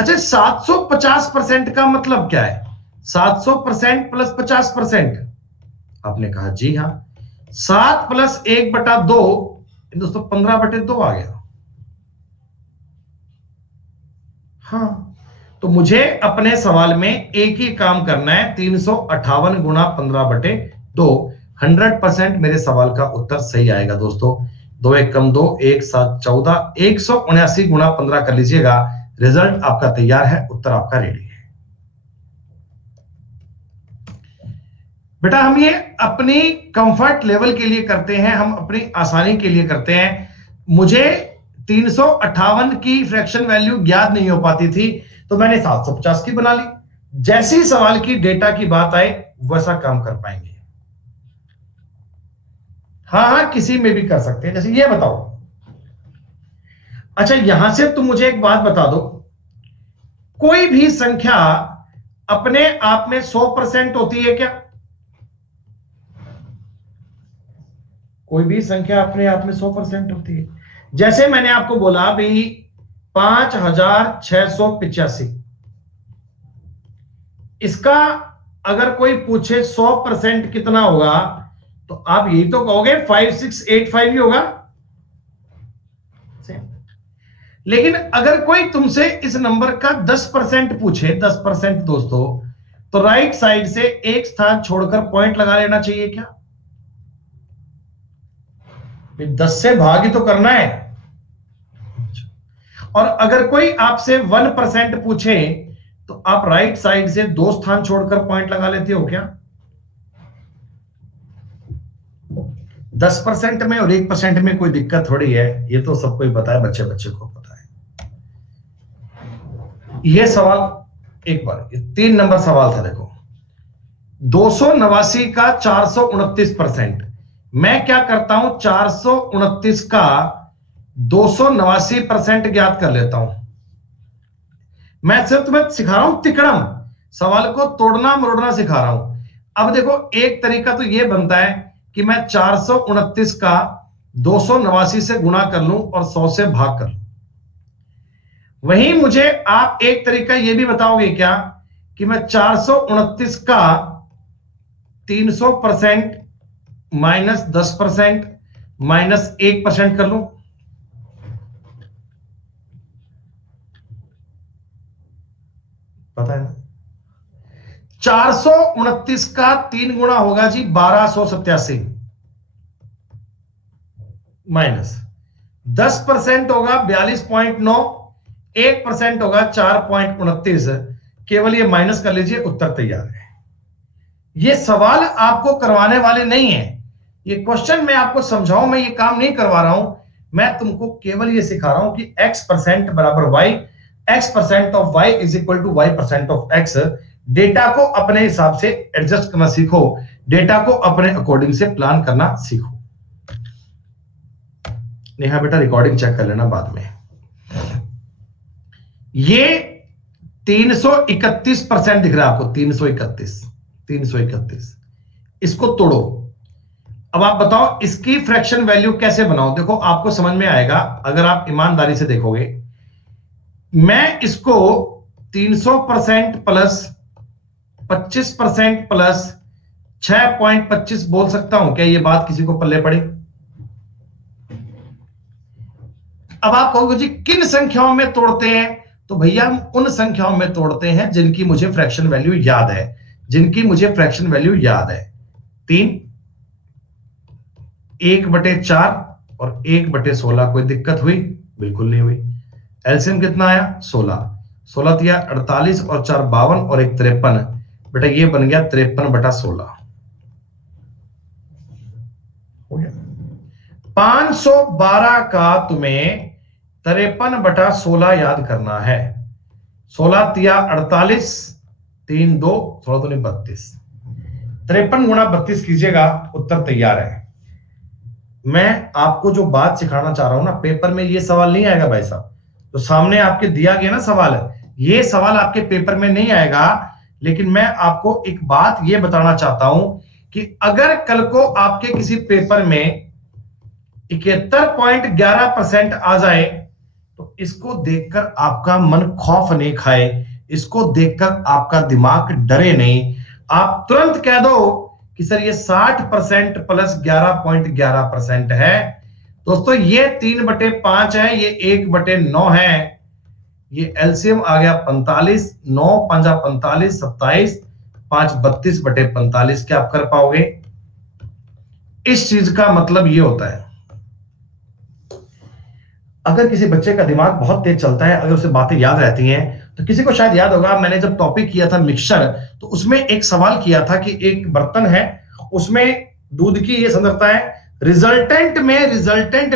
अच्छा, 750% का मतलब क्या है? 700% प्लस 50%। आपने कहा जी हाँ। 7 प्लस 1/2 दोस्तों 15/2 आ गया। हाँ, तो मुझे अपने सवाल में एक ही काम करना है, 358 गुणा 15/2, 100% मेरे सवाल का उत्तर सही आएगा दोस्तों। 2 1 कम 2, 1 7 14, 179 गुणा 15 कर लीजिएगा, रिजल्ट आपका तैयार है, उत्तर आपका रेडी है। बेटा हम ये अपनी कंफर्ट लेवल के लिए करते हैं, हम अपनी आसानी के लिए करते हैं। मुझे 358 की फ्रैक्शन वैल्यू ज्ञात नहीं हो पाती थी, तो मैंने 750 की बना ली। जैसे ही सवाल की डेटा की बात आए वैसा काम कर पाएंगे। हाँ हाँ, किसी में भी कर सकते हैं। जैसे ये बताओ, अच्छा यहां से तुम मुझे एक बात बता दो, कोई भी संख्या अपने आप में 100% होती है क्या? कोई भी संख्या अपने आप में 100% होती है? जैसे मैंने आपको बोला भी 5685, इसका अगर कोई पूछे 100% कितना होगा, तो आप यही तो कहोगे 5685 ही होगा। लेकिन अगर कोई तुमसे इस नंबर का 10% पूछे, 10% दोस्तों, तो राइट साइड से एक स्थान छोड़कर पॉइंट लगा लेना चाहिए क्या? 10 से भाग ही तो करना है। और अगर कोई आपसे 1% पूछे, तो आप राइट साइड से 2 स्थान छोड़कर पॉइंट लगा लेते हो क्या? 10% में और 1% में कोई दिक्कत थोड़ी है, ये तो सबको ही पता है, बच्चे बच्चे को पता है। ये सवाल एक बार, ये 3 नंबर सवाल था। देखो 289 का 429%, मैं क्या करता हूं, 429 का 289% ज्ञात कर लेता हूं। मैं सिर्फ तुम्हें सिखा रहा हूं तिकड़म, सवाल को तोड़ना मरोड़ना सिखा रहा हूं। अब देखो एक तरीका तो यह बनता है कि मैं 429 का 289 से गुणा कर लूं और 100 से भाग कर लूं। वहीं मुझे आप एक तरीका यह भी बताओगे क्या कि मैं 429 का 300% माइनस 10% माइनस 1% कर लूं? पता है ना, 429 का 3 गुणा होगा जी 1287, माइनस 10% होगा 42.9, 1% होगा 4.29। केवल ये माइनस कर लीजिए, उत्तर तैयार है। ये सवाल आपको करवाने वाले नहीं है, ये क्वेश्चन मैं आपको समझाऊं, मैं ये काम नहीं करवा रहा हूं। मैं तुमको केवल ये सिखा रहा हूं कि x% बराबर y, x% of y is equal to y% of x। Data को अपने हिसाब से एडजस्ट करना सीखो, डेटा को अपने अकॉर्डिंग से प्लान करना सीखो। नेहा बेटा रिकॉर्डिंग चेक कर लेना बाद में। ये 331% दिख रहा है आपको, 331, इसको तोड़ो। अब आप बताओ इसकी फ्रैक्शन वैल्यू कैसे बनाओ। देखो आपको समझ में आएगा अगर आप ईमानदारी से देखोगे। मैं इसको 300% प्लस 25% प्लस 6.25 बोल सकता हूं क्या? ये बात किसी को पल्ले पड़ी? अब आप कहोगे जी किन संख्याओं में तोड़ते हैं, तो भैया हम उन संख्याओं में तोड़ते हैं जिनकी मुझे फ्रैक्शन वैल्यू याद है, जिनकी मुझे फ्रैक्शन वैल्यू याद है। 3, 1/4 और 1/16। कोई दिक्कत हुई? बिल्कुल नहीं हुई। एलसीएम कितना आया? 16, 16 तिया 48 और 4 52 और 1 53। बेटा ये बन गया 53/16। हो गया। 512 का तुम्हें 53/16 याद करना है। 16 तिया 48, 3 2 16 तो नहीं 32, 53 गुणा 32 कीजिएगा, उत्तर तैयार है। मैं आपको जो बात सिखाना चाह रहा हूं ना, पेपर में ये सवाल नहीं आएगा भाई साहब। तो सामने आपके दिया गया ना सवाल, ये सवाल आपके पेपर में नहीं आएगा। लेकिन मैं आपको एक बात ये बताना चाहता हूं कि अगर कल को आपके किसी पेपर में 71.11% आ जाए, तो इसको देखकर आपका मन खौफ नहीं खाए, इसको देखकर आपका दिमाग डरे नहीं। आप तुरंत कह दो कि सर ये 60% प्लस 11.11% है। दोस्तों ये 3/5 है, ये 1/9 है। ये एलसीएम आ गया 45, 9 5 45, 27, 5 32/45। क्या आप कर पाओगे? इस चीज का मतलब ये होता है, अगर किसी बच्चे का दिमाग बहुत तेज चलता है, अगर उसे बातें याद रहती हैं, तो किसी को शायद याद होगा मैंने जब टॉपिक किया था मिक्सचर, तो उसमें एक सवाल किया था कि एक बर्तन है, उसमें दूध की ये सांद्रता है, रिजल्टेंट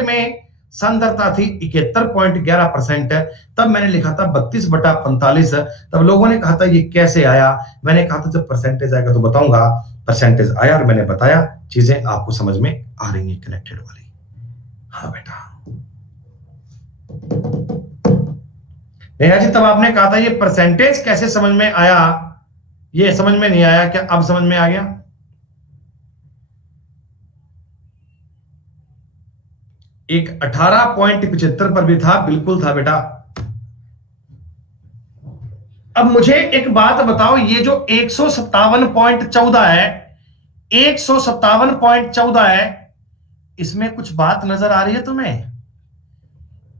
में सांद्रता थी 71.11%। तब मैंने लिखा था 32/45। तब लोगों ने कहा था ये कैसे आया, मैंने कहा था जब परसेंटेज आएगा तो बताऊंगा। परसेंटेज आया और मैंने बताया, चीजें आपको समझ में आ रही हैं कनेक्टेड वाली। हाँ बेटा नेहा जी, तब आपने कहा था ये परसेंटेज कैसे समझ में आया, ये समझ में नहीं आया, क्या अब समझ में आ गया? एक 18.75 पर भी था, बिल्कुल था बेटा। अब मुझे एक बात बताओ, ये जो 157.14 है, 157.14 है, इसमें कुछ बात नजर आ रही है तुम्हें?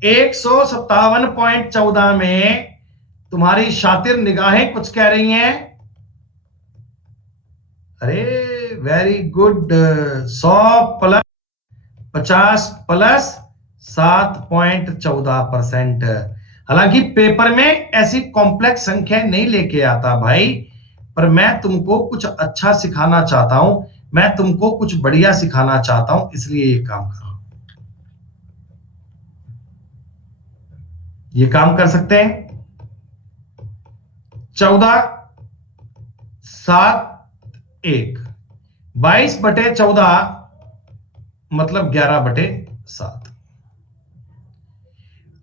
157.14 में तुम्हारी शातिर निगाहें कुछ कह रही हैं। अरे वेरी गुड, 100 प्लस 50 प्लस 7.14%। हालांकि पेपर में ऐसी कॉम्प्लेक्स संख्या नहीं लेके आता भाई, पर मैं तुमको कुछ अच्छा सिखाना चाहता हूं, मैं तुमको कुछ बढ़िया सिखाना चाहता हूं, इसलिए ये काम कर रहा हूं। ये काम कर सकते हैं। 14 7 1 22/14 मतलब 11/7।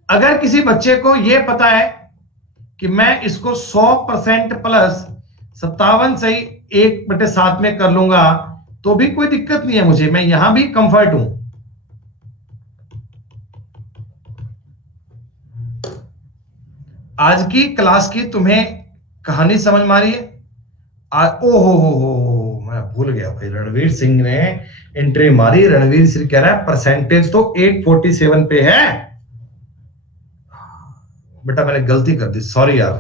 अगर किसी बच्चे को यह पता है कि मैं इसको 100% प्लस 57 से 1/7 में कर लूंगा, तो भी कोई दिक्कत नहीं है मुझे, मैं यहां भी कंफर्ट हूं। आज की क्लास की तुम्हें कहानी समझ में आ रही है? ओहो मैं भूल गया भाई, रणवीर सिंह ने एंट्री मारी। रणवीर सिंह कह रहा है परसेंटेज तो 847 पे है। बेटा मैंने गलती कर दी, सॉरी यार,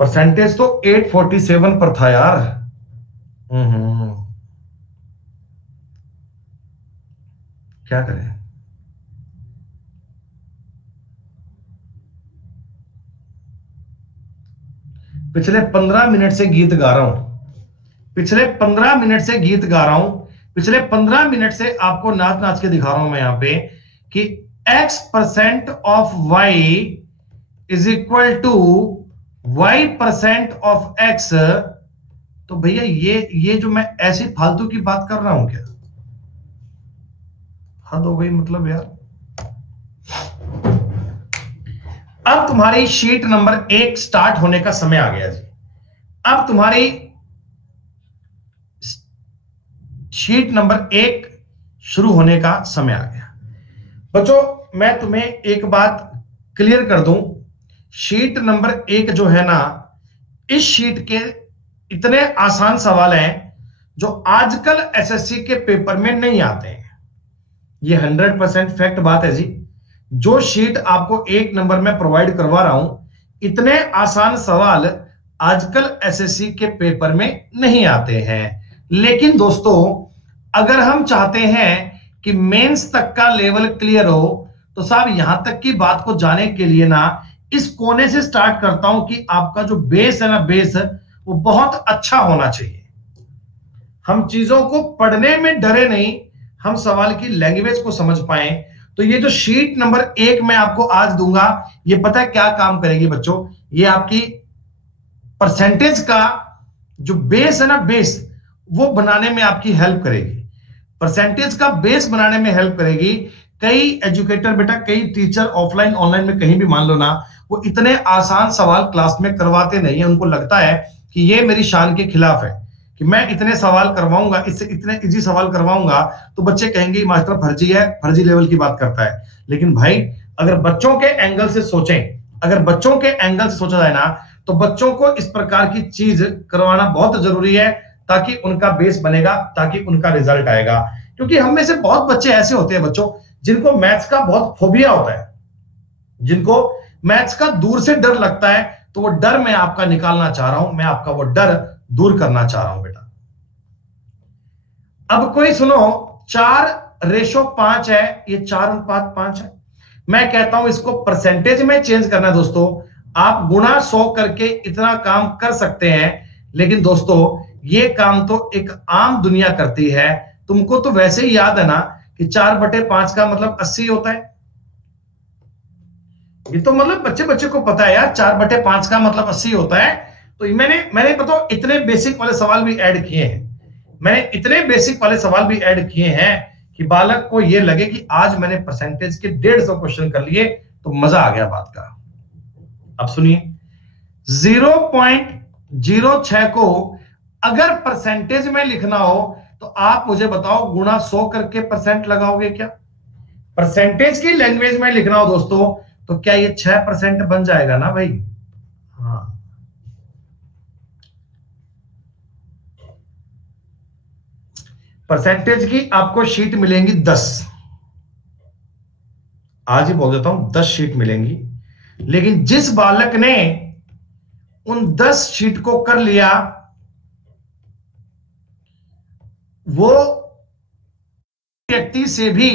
परसेंटेज तो 847 पर था यार। क्या करें? पिछले 15 मिनट से गीत गा रहा हूं, पिछले 15 मिनट से गीत गा रहा हूं, पिछले 15 मिनट से आपको नाच नाच के दिखा रहा हूं मैं यहां पे कि x% of y is equal to y% of x। तो भैया ये जो मैं ऐसी फालतू की बात कर रहा हूं क्या? हद हो गई मतलब यार। अब तुम्हारी शीट नंबर 1 स्टार्ट होने का समय आ गया जी। अब तुम्हारी शीट नंबर 1 शुरू होने का समय आ गया। बच्चों मैं तुम्हें एक बात क्लियर कर दूं, शीट नंबर 1 जो है ना, इस शीट के इतने आसान सवाल हैं जो आजकल एसएससी के पेपर में नहीं आते हैं। ये 100% फैक्ट बात है जी। जो शीट आपको 1 नंबर में प्रोवाइड करवा रहा हूं, इतने आसान सवाल आजकल एसएससी के पेपर में नहीं आते हैं। लेकिन दोस्तों अगर हम चाहते हैं कि मेंस तक का लेवल क्लियर हो, तो साहब यहां तक की बात को जाने के लिए ना इस कोने से स्टार्ट करता हूं कि आपका जो बेस है ना, बेस वो बहुत अच्छा होना चाहिए। हम चीजों को पढ़ने में डरे नहीं, हम सवाल की लैंग्वेज को समझ पाए। तो ये जो शीट नंबर 1 मैं आपको आज दूंगा, ये पता है क्या काम करेगी बच्चों? ये आपकी परसेंटेज का जो बेस है ना, बेस वो बनाने में आपकी हेल्प करेगी, परसेंटेज का बेस बनाने में हेल्प करेगी। कई एजुकेटर बेटा, कई टीचर ऑफलाइन ऑनलाइन में कहीं भी मान लो ना, वो इतने आसान सवाल क्लास में करवाते नहीं है। उनको लगता है कि ये मेरी शान के खिलाफ है कि मैं इतने सवाल करवाऊंगा, इससे इतने इजी सवाल करवाऊंगा तो बच्चे कहेंगे मास्टर फर्जी है, फर्जी लेवल की बात करता है। लेकिन भाई अगर बच्चों के एंगल से सोचें, अगर बच्चों के एंगल से सोचा जाए ना, तो बच्चों को इस प्रकार की चीज करवाना बहुत जरूरी है, ताकि उनका बेस बनेगा, ताकि उनका रिजल्ट आएगा। क्योंकि हम में से बहुत बच्चे ऐसे होते हैं बच्चों, जिनको मैथ्स का बहुत फोबिया होता है, जिनको मैथ्स का दूर से डर लगता है। तो वो डर मैं आपका निकालना चाह रहा हूं, मैं आपका वो डर दूर करना चाह रहा हूं बेटा। अब कोई सुनो, 4:5 है, ये 4:5 है। मैं कहता हूं इसको परसेंटेज में चेंज करना है दोस्तों। आप गुणा 100 करके इतना काम कर सकते हैं, लेकिन दोस्तों ये काम तो एक आम दुनिया करती है। तुमको तो वैसे ही याद है ना कि 4/5 का मतलब 80 होता है। ये तो मतलब बच्चे बच्चे को पता है यार, 4/5 का मतलब 80 होता है। तो मैंने बताओ इतने बेसिक वाले सवाल भी ऐड किए हैं, मैंने इतने बेसिक वाले सवाल भी ऐड किए हैं कि बालक को यह लगे कि आज मैंने परसेंटेज के 150 क्वेश्चन कर लिए, तो मजा आ गया बात का। अब सुनिए, 0.06 को अगर परसेंटेज में लिखना हो तो आप मुझे बताओ गुणा 100 करके परसेंट लगाओगे क्या? परसेंटेज की लैंग्वेज में लिखना हो दोस्तों तो क्या ये 6% बन जाएगा ना भाई? हाँ, परसेंटेज की आपको शीट मिलेंगी 10, आज ही बोल देता हूं 10 शीट मिलेंगी। लेकिन जिस बालक ने उन 10 शीट को कर लिया वो व्यक्ति से भी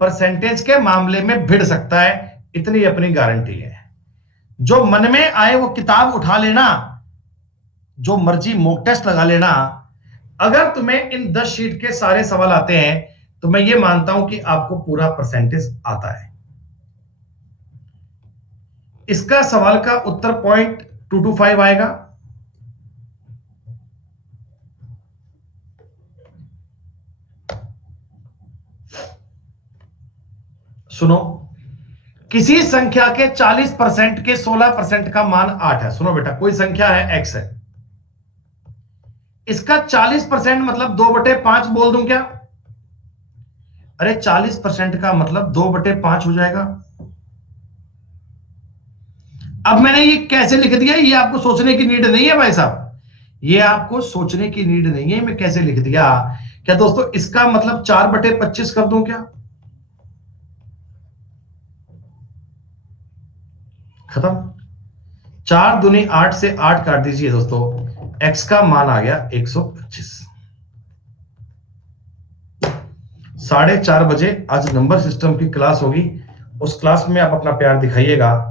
परसेंटेज के मामले में भिड़ सकता है, इतनी अपनी गारंटी है। जो मन में आए वो किताब उठा लेना, जो मर्जी मॉक टेस्ट लगा लेना। अगर तुम्हें इन 10 शीट के सारे सवाल आते हैं तो मैं ये मानता हूं कि आपको पूरा परसेंटेज आता है। इसका सवाल का उत्तर 0.225 आएगा। सुनो, किसी संख्या के 40% के 16% का मान 8 है। सुनो बेटा, कोई संख्या है x है, इसका 40% मतलब 2/5 बोल दूं क्या? अरे 40% का मतलब 2/5 हो जाएगा। अब मैंने ये कैसे लिख दिया, ये आपको सोचने की नीड नहीं है भाई साहब, ये आपको सोचने की नीड नहीं है मैं कैसे लिख दिया। क्या दोस्तों इसका मतलब 4/25 कर दूं क्या? खत्म। 4 दूनी 8 से 8 काट दीजिए दोस्तों, x का मान आ गया 125। 4:30 बजे आज नंबर सिस्टम की क्लास होगी, उस क्लास में आप अपना प्यार दिखाइएगा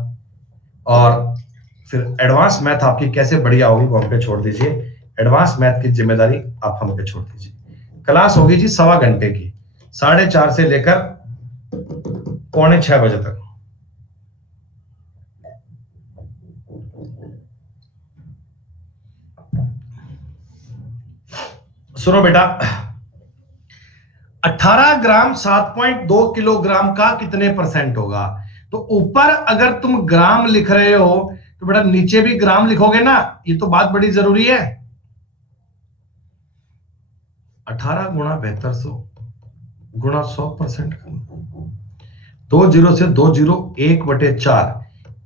और फिर एडवांस मैथ आपकी कैसे बढ़िया होगी वो हम पे छोड़ दीजिए। एडवांस मैथ की जिम्मेदारी आप हम पे छोड़ दीजिए। क्लास होगी जी 1.25 घंटे की, 4:30 से लेकर 5:45 बजे तक। सुनो बेटा, 18 ग्राम 7.2 किलोग्राम का कितने परसेंट होगा? तो ऊपर अगर तुम ग्राम लिख रहे हो तो बेटा नीचे भी ग्राम लिखोगे ना, ये तो बात बड़ी जरूरी है। 18 गुणा 7200 गुणा 100%, 2 जीरो से 2 जीरो, 1/4,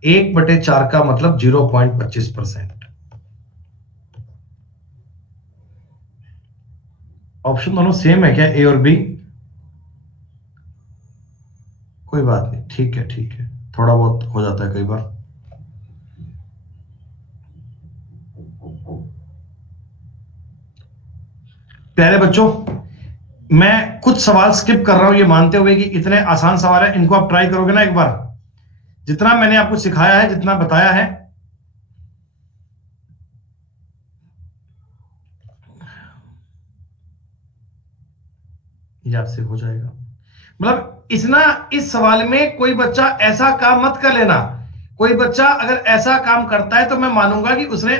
1/4 का मतलब 0.25%। ऑप्शन दोनों सेम है क्या, ए और बी? कोई बात नहीं, ठीक है ठीक है, थोड़ा बहुत हो जाता है कई बार। प्यारे बच्चों, मैं कुछ सवाल स्किप कर रहा हूं ये मानते हुए कि इतने आसान सवाल है, इनको आप ट्राई करोगे ना एक बार? जितना मैंने आपको सिखाया है, जितना बताया है, ये आपसे हो जाएगा। मतलब इतना, इस सवाल में कोई बच्चा ऐसा काम मत कर लेना। कोई बच्चा अगर ऐसा काम करता है तो मैं मानूंगा कि उसने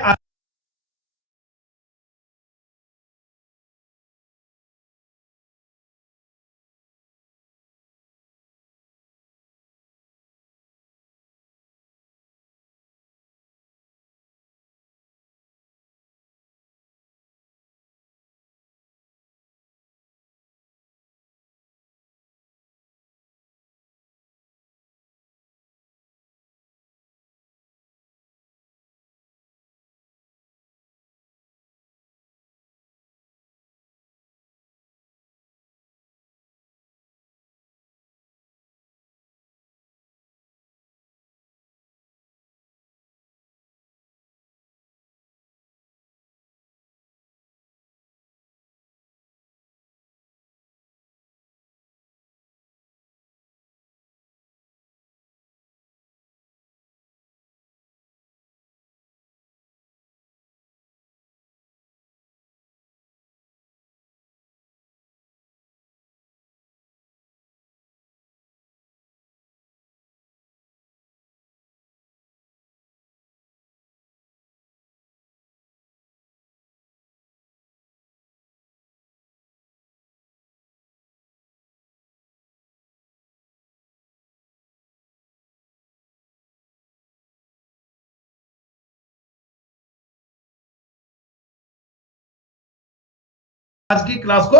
आज की क्लास को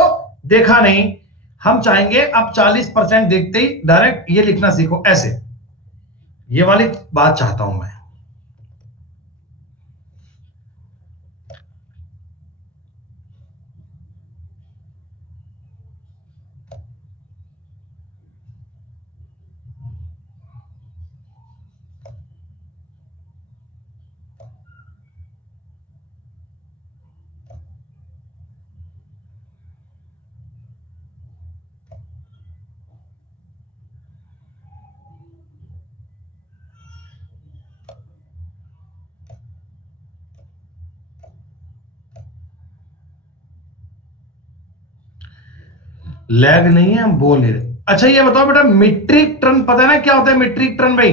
देखा नहीं, हम चाहेंगे अब 40% देखते ही डायरेक्ट ये लिखना सीखो ऐसे, ये वाली बात चाहता हूं मैं। लैग नहीं है, हम बोल नहीं रहे। अच्छा ये बताओ बेटा, मीट्रिक टन पता है ना क्या होता है मीट्रिक टन भाई?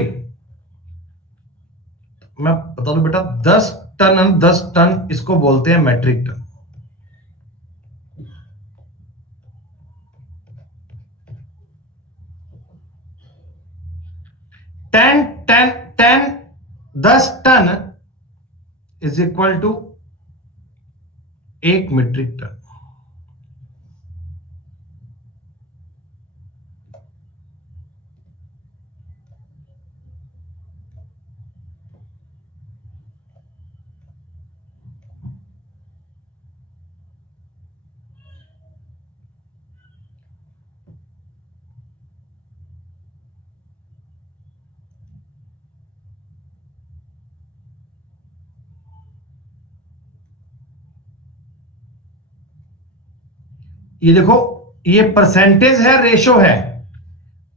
मैं बता दूं बेटा, 10 टन 10 टन इसको बोलते हैं metric ton. Ten ten ten 10 ton is equal to 1 metric ton. ये देखो, ये परसेंटेज है, रेशो है,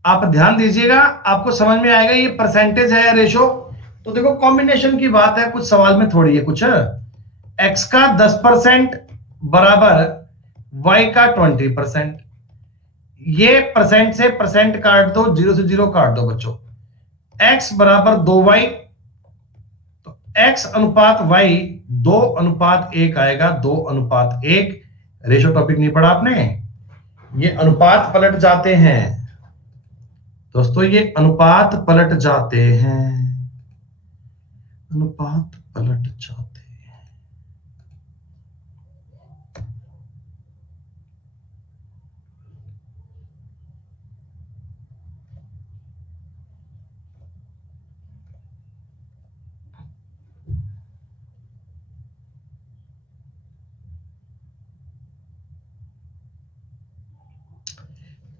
आप ध्यान दीजिएगा, आपको समझ में आएगा ये परसेंटेज है या रेशो। तो देखो कॉम्बिनेशन की बात है, कुछ सवाल में थोड़ी है कुछ। एक्स का 10% बराबर वाई का 20%। ये परसेंट से परसेंट काट दो, 0 से 0 काट दो बच्चों। एक्स बराबर 2y, तो एक्स अनुपात वाई 2:1 आएगा, 2:1। रेशो टॉपिक नहीं पढ़ा आपने? ये अनुपात पलट जाते हैं दोस्तों, ये अनुपात पलट जाते हैं, अनुपात पलट जाते हैं।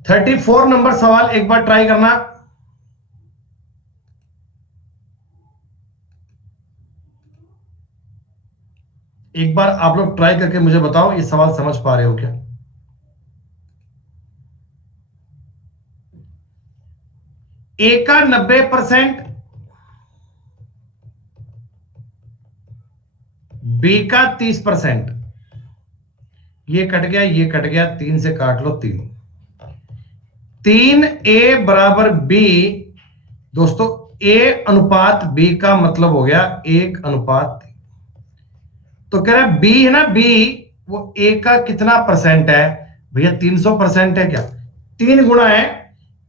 थर्टी 34 नंबर सवाल एक बार ट्राई करना। एक बार आप लोग ट्राई करके मुझे बताओ ये सवाल समझ पा रहे हो क्या? ए का 90%, बी का 30%। ये कट गया, ये कट गया, 3 से काट लो 3। 3a बराबर b। दोस्तों a अनुपात b का मतलब हो गया 1:3। तो कह रहा है b है ना, b वो a का कितना परसेंट है भैया? 300% है क्या? 3 गुणा है,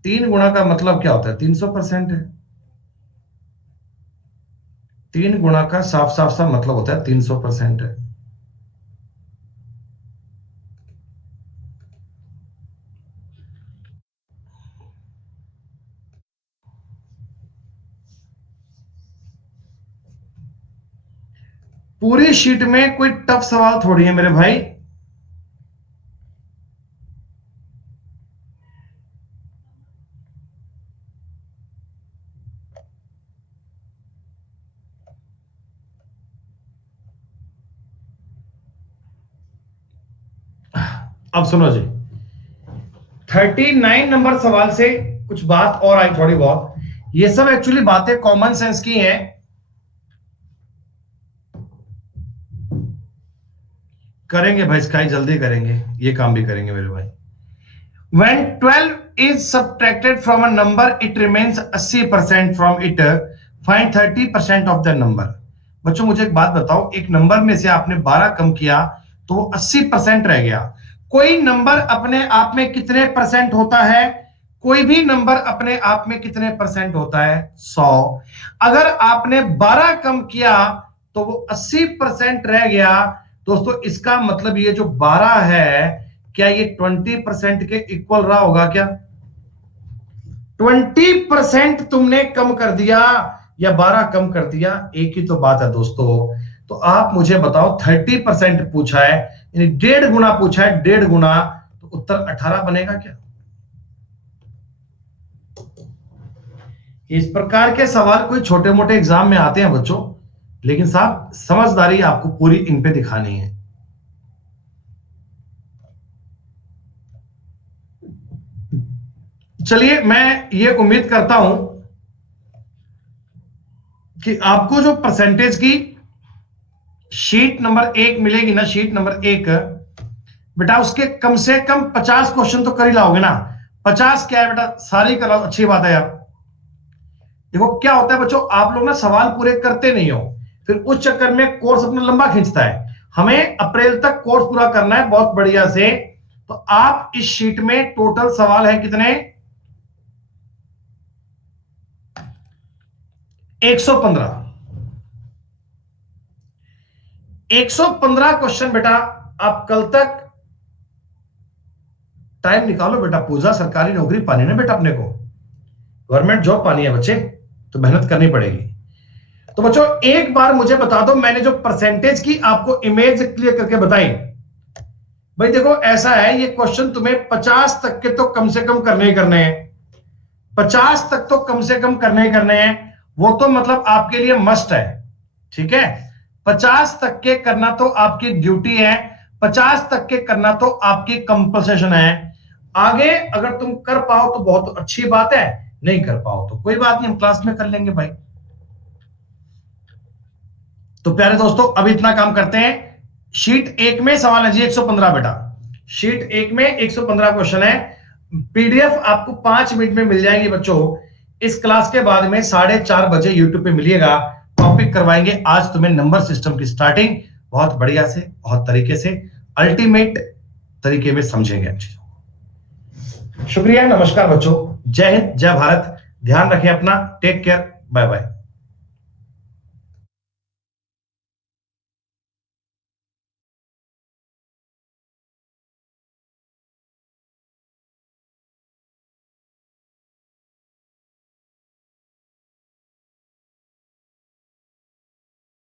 3 गुणा का मतलब क्या होता है? 300% है। 3 गुणा का साफ साफ सा मतलब होता है 300% है। पूरी शीट में कोई टफ सवाल थोड़ी है मेरे भाई। अब सुनो जी, 39 नंबर सवाल से कुछ बात और आई थोड़ी बहुत। ये सब एक्चुअली बातें कॉमन सेंस की हैं। करेंगे भाई स्काई, जल्दी करेंगे, ये काम भी करेंगे मेरे भाई। When 12 is subtracted from a number, it remains 80% from it. Find 30% of the number. बच्चों मुझे एक बात बताओ, एक नंबर में से आपने 12 कम किया तो 80% रह गया। कोई नंबर अपने आप में कितने परसेंट होता है? कोई भी नंबर अपने आप में कितने परसेंट होता है? 100। अगर आपने 12 कम किया तो वो 80% रह गया। दोस्तों इसका मतलब ये जो 12 है, क्या ये 20% के इक्वल रहा होगा क्या? 20% तुमने कम कर दिया या 12 कम कर दिया, एक ही तो बात है दोस्तों। तो आप मुझे बताओ 30% पूछा है, यानी 1.5 गुना पूछा है, 1.5 गुना, तो उत्तर 18 बनेगा क्या? इस प्रकार के सवाल कोई छोटे मोटे एग्जाम में आते हैं बच्चों, लेकिन साहब समझदारी आपको पूरी इन पे दिखानी है। चलिए, मैं ये उम्मीद करता हूं कि आपको जो परसेंटेज की शीट नंबर 1 मिलेगी ना, शीट नंबर 1, बेटा उसके कम से कम 50 क्वेश्चन तो कर ही लाओगे ना। 50 क्या है बेटा, सारी करो, अच्छी बात है यार। देखो क्या होता है बच्चों, आप लोग ना सवाल पूरे करते नहीं हो, फिर उस चक्कर में कोर्स अपना लंबा खींचता है। हमें अप्रैल तक कोर्स पूरा करना है बहुत बढ़िया से। तो आप इस शीट में टोटल सवाल है कितने? 115। 115 क्वेश्चन बेटा आप कल तक टाइम निकालो बेटा। पूजा सरकारी नौकरी पानी ना बेटा, अपने को गवर्नमेंट जॉब पानी है बच्चे, तो मेहनत करनी पड़ेगी। तो बच्चों एक बार मुझे बता दो, मैंने जो परसेंटेज की आपको इमेज क्लियर करके बताई, भाई देखो ऐसा है, ये क्वेश्चन तुम्हें 50 तक के तो कम से कम करने ही करने हैं। 50 तक तो कम से कम करने ही करने हैं, वो तो मतलब आपके लिए मस्ट है, ठीक है। 50 तक के करना तो आपकी ड्यूटी है, 50 तक के करना तो आपकी कंपल्सेशन है। आगे अगर तुम कर पाओ तो बहुत अच्छी बात है, नहीं कर पाओ तो कोई बात नहीं, हम क्लास में कर लेंगे भाई। तो प्यारे दोस्तों अभी इतना काम करते हैं। शीट 1 में सवाल है जी 115 बेटा, शीट 1 में 115 क्वेश्चन है। पीडीएफ आपको 5 मिनट में मिल जाएंगी बच्चों। इस क्लास के बाद में 4:30 बजे यूट्यूब पे मिलिएगा, टॉपिक करवाएंगे आज तुम्हें नंबर सिस्टम की स्टार्टिंग, बहुत बढ़िया से, बहुत तरीके से, अल्टीमेट तरीके में समझेंगे अच्छी। शुक्रिया, नमस्कार बच्चों, जय हिंद, जय भारत, ध्यान रखें अपना, टेक केयर, बाय बाय।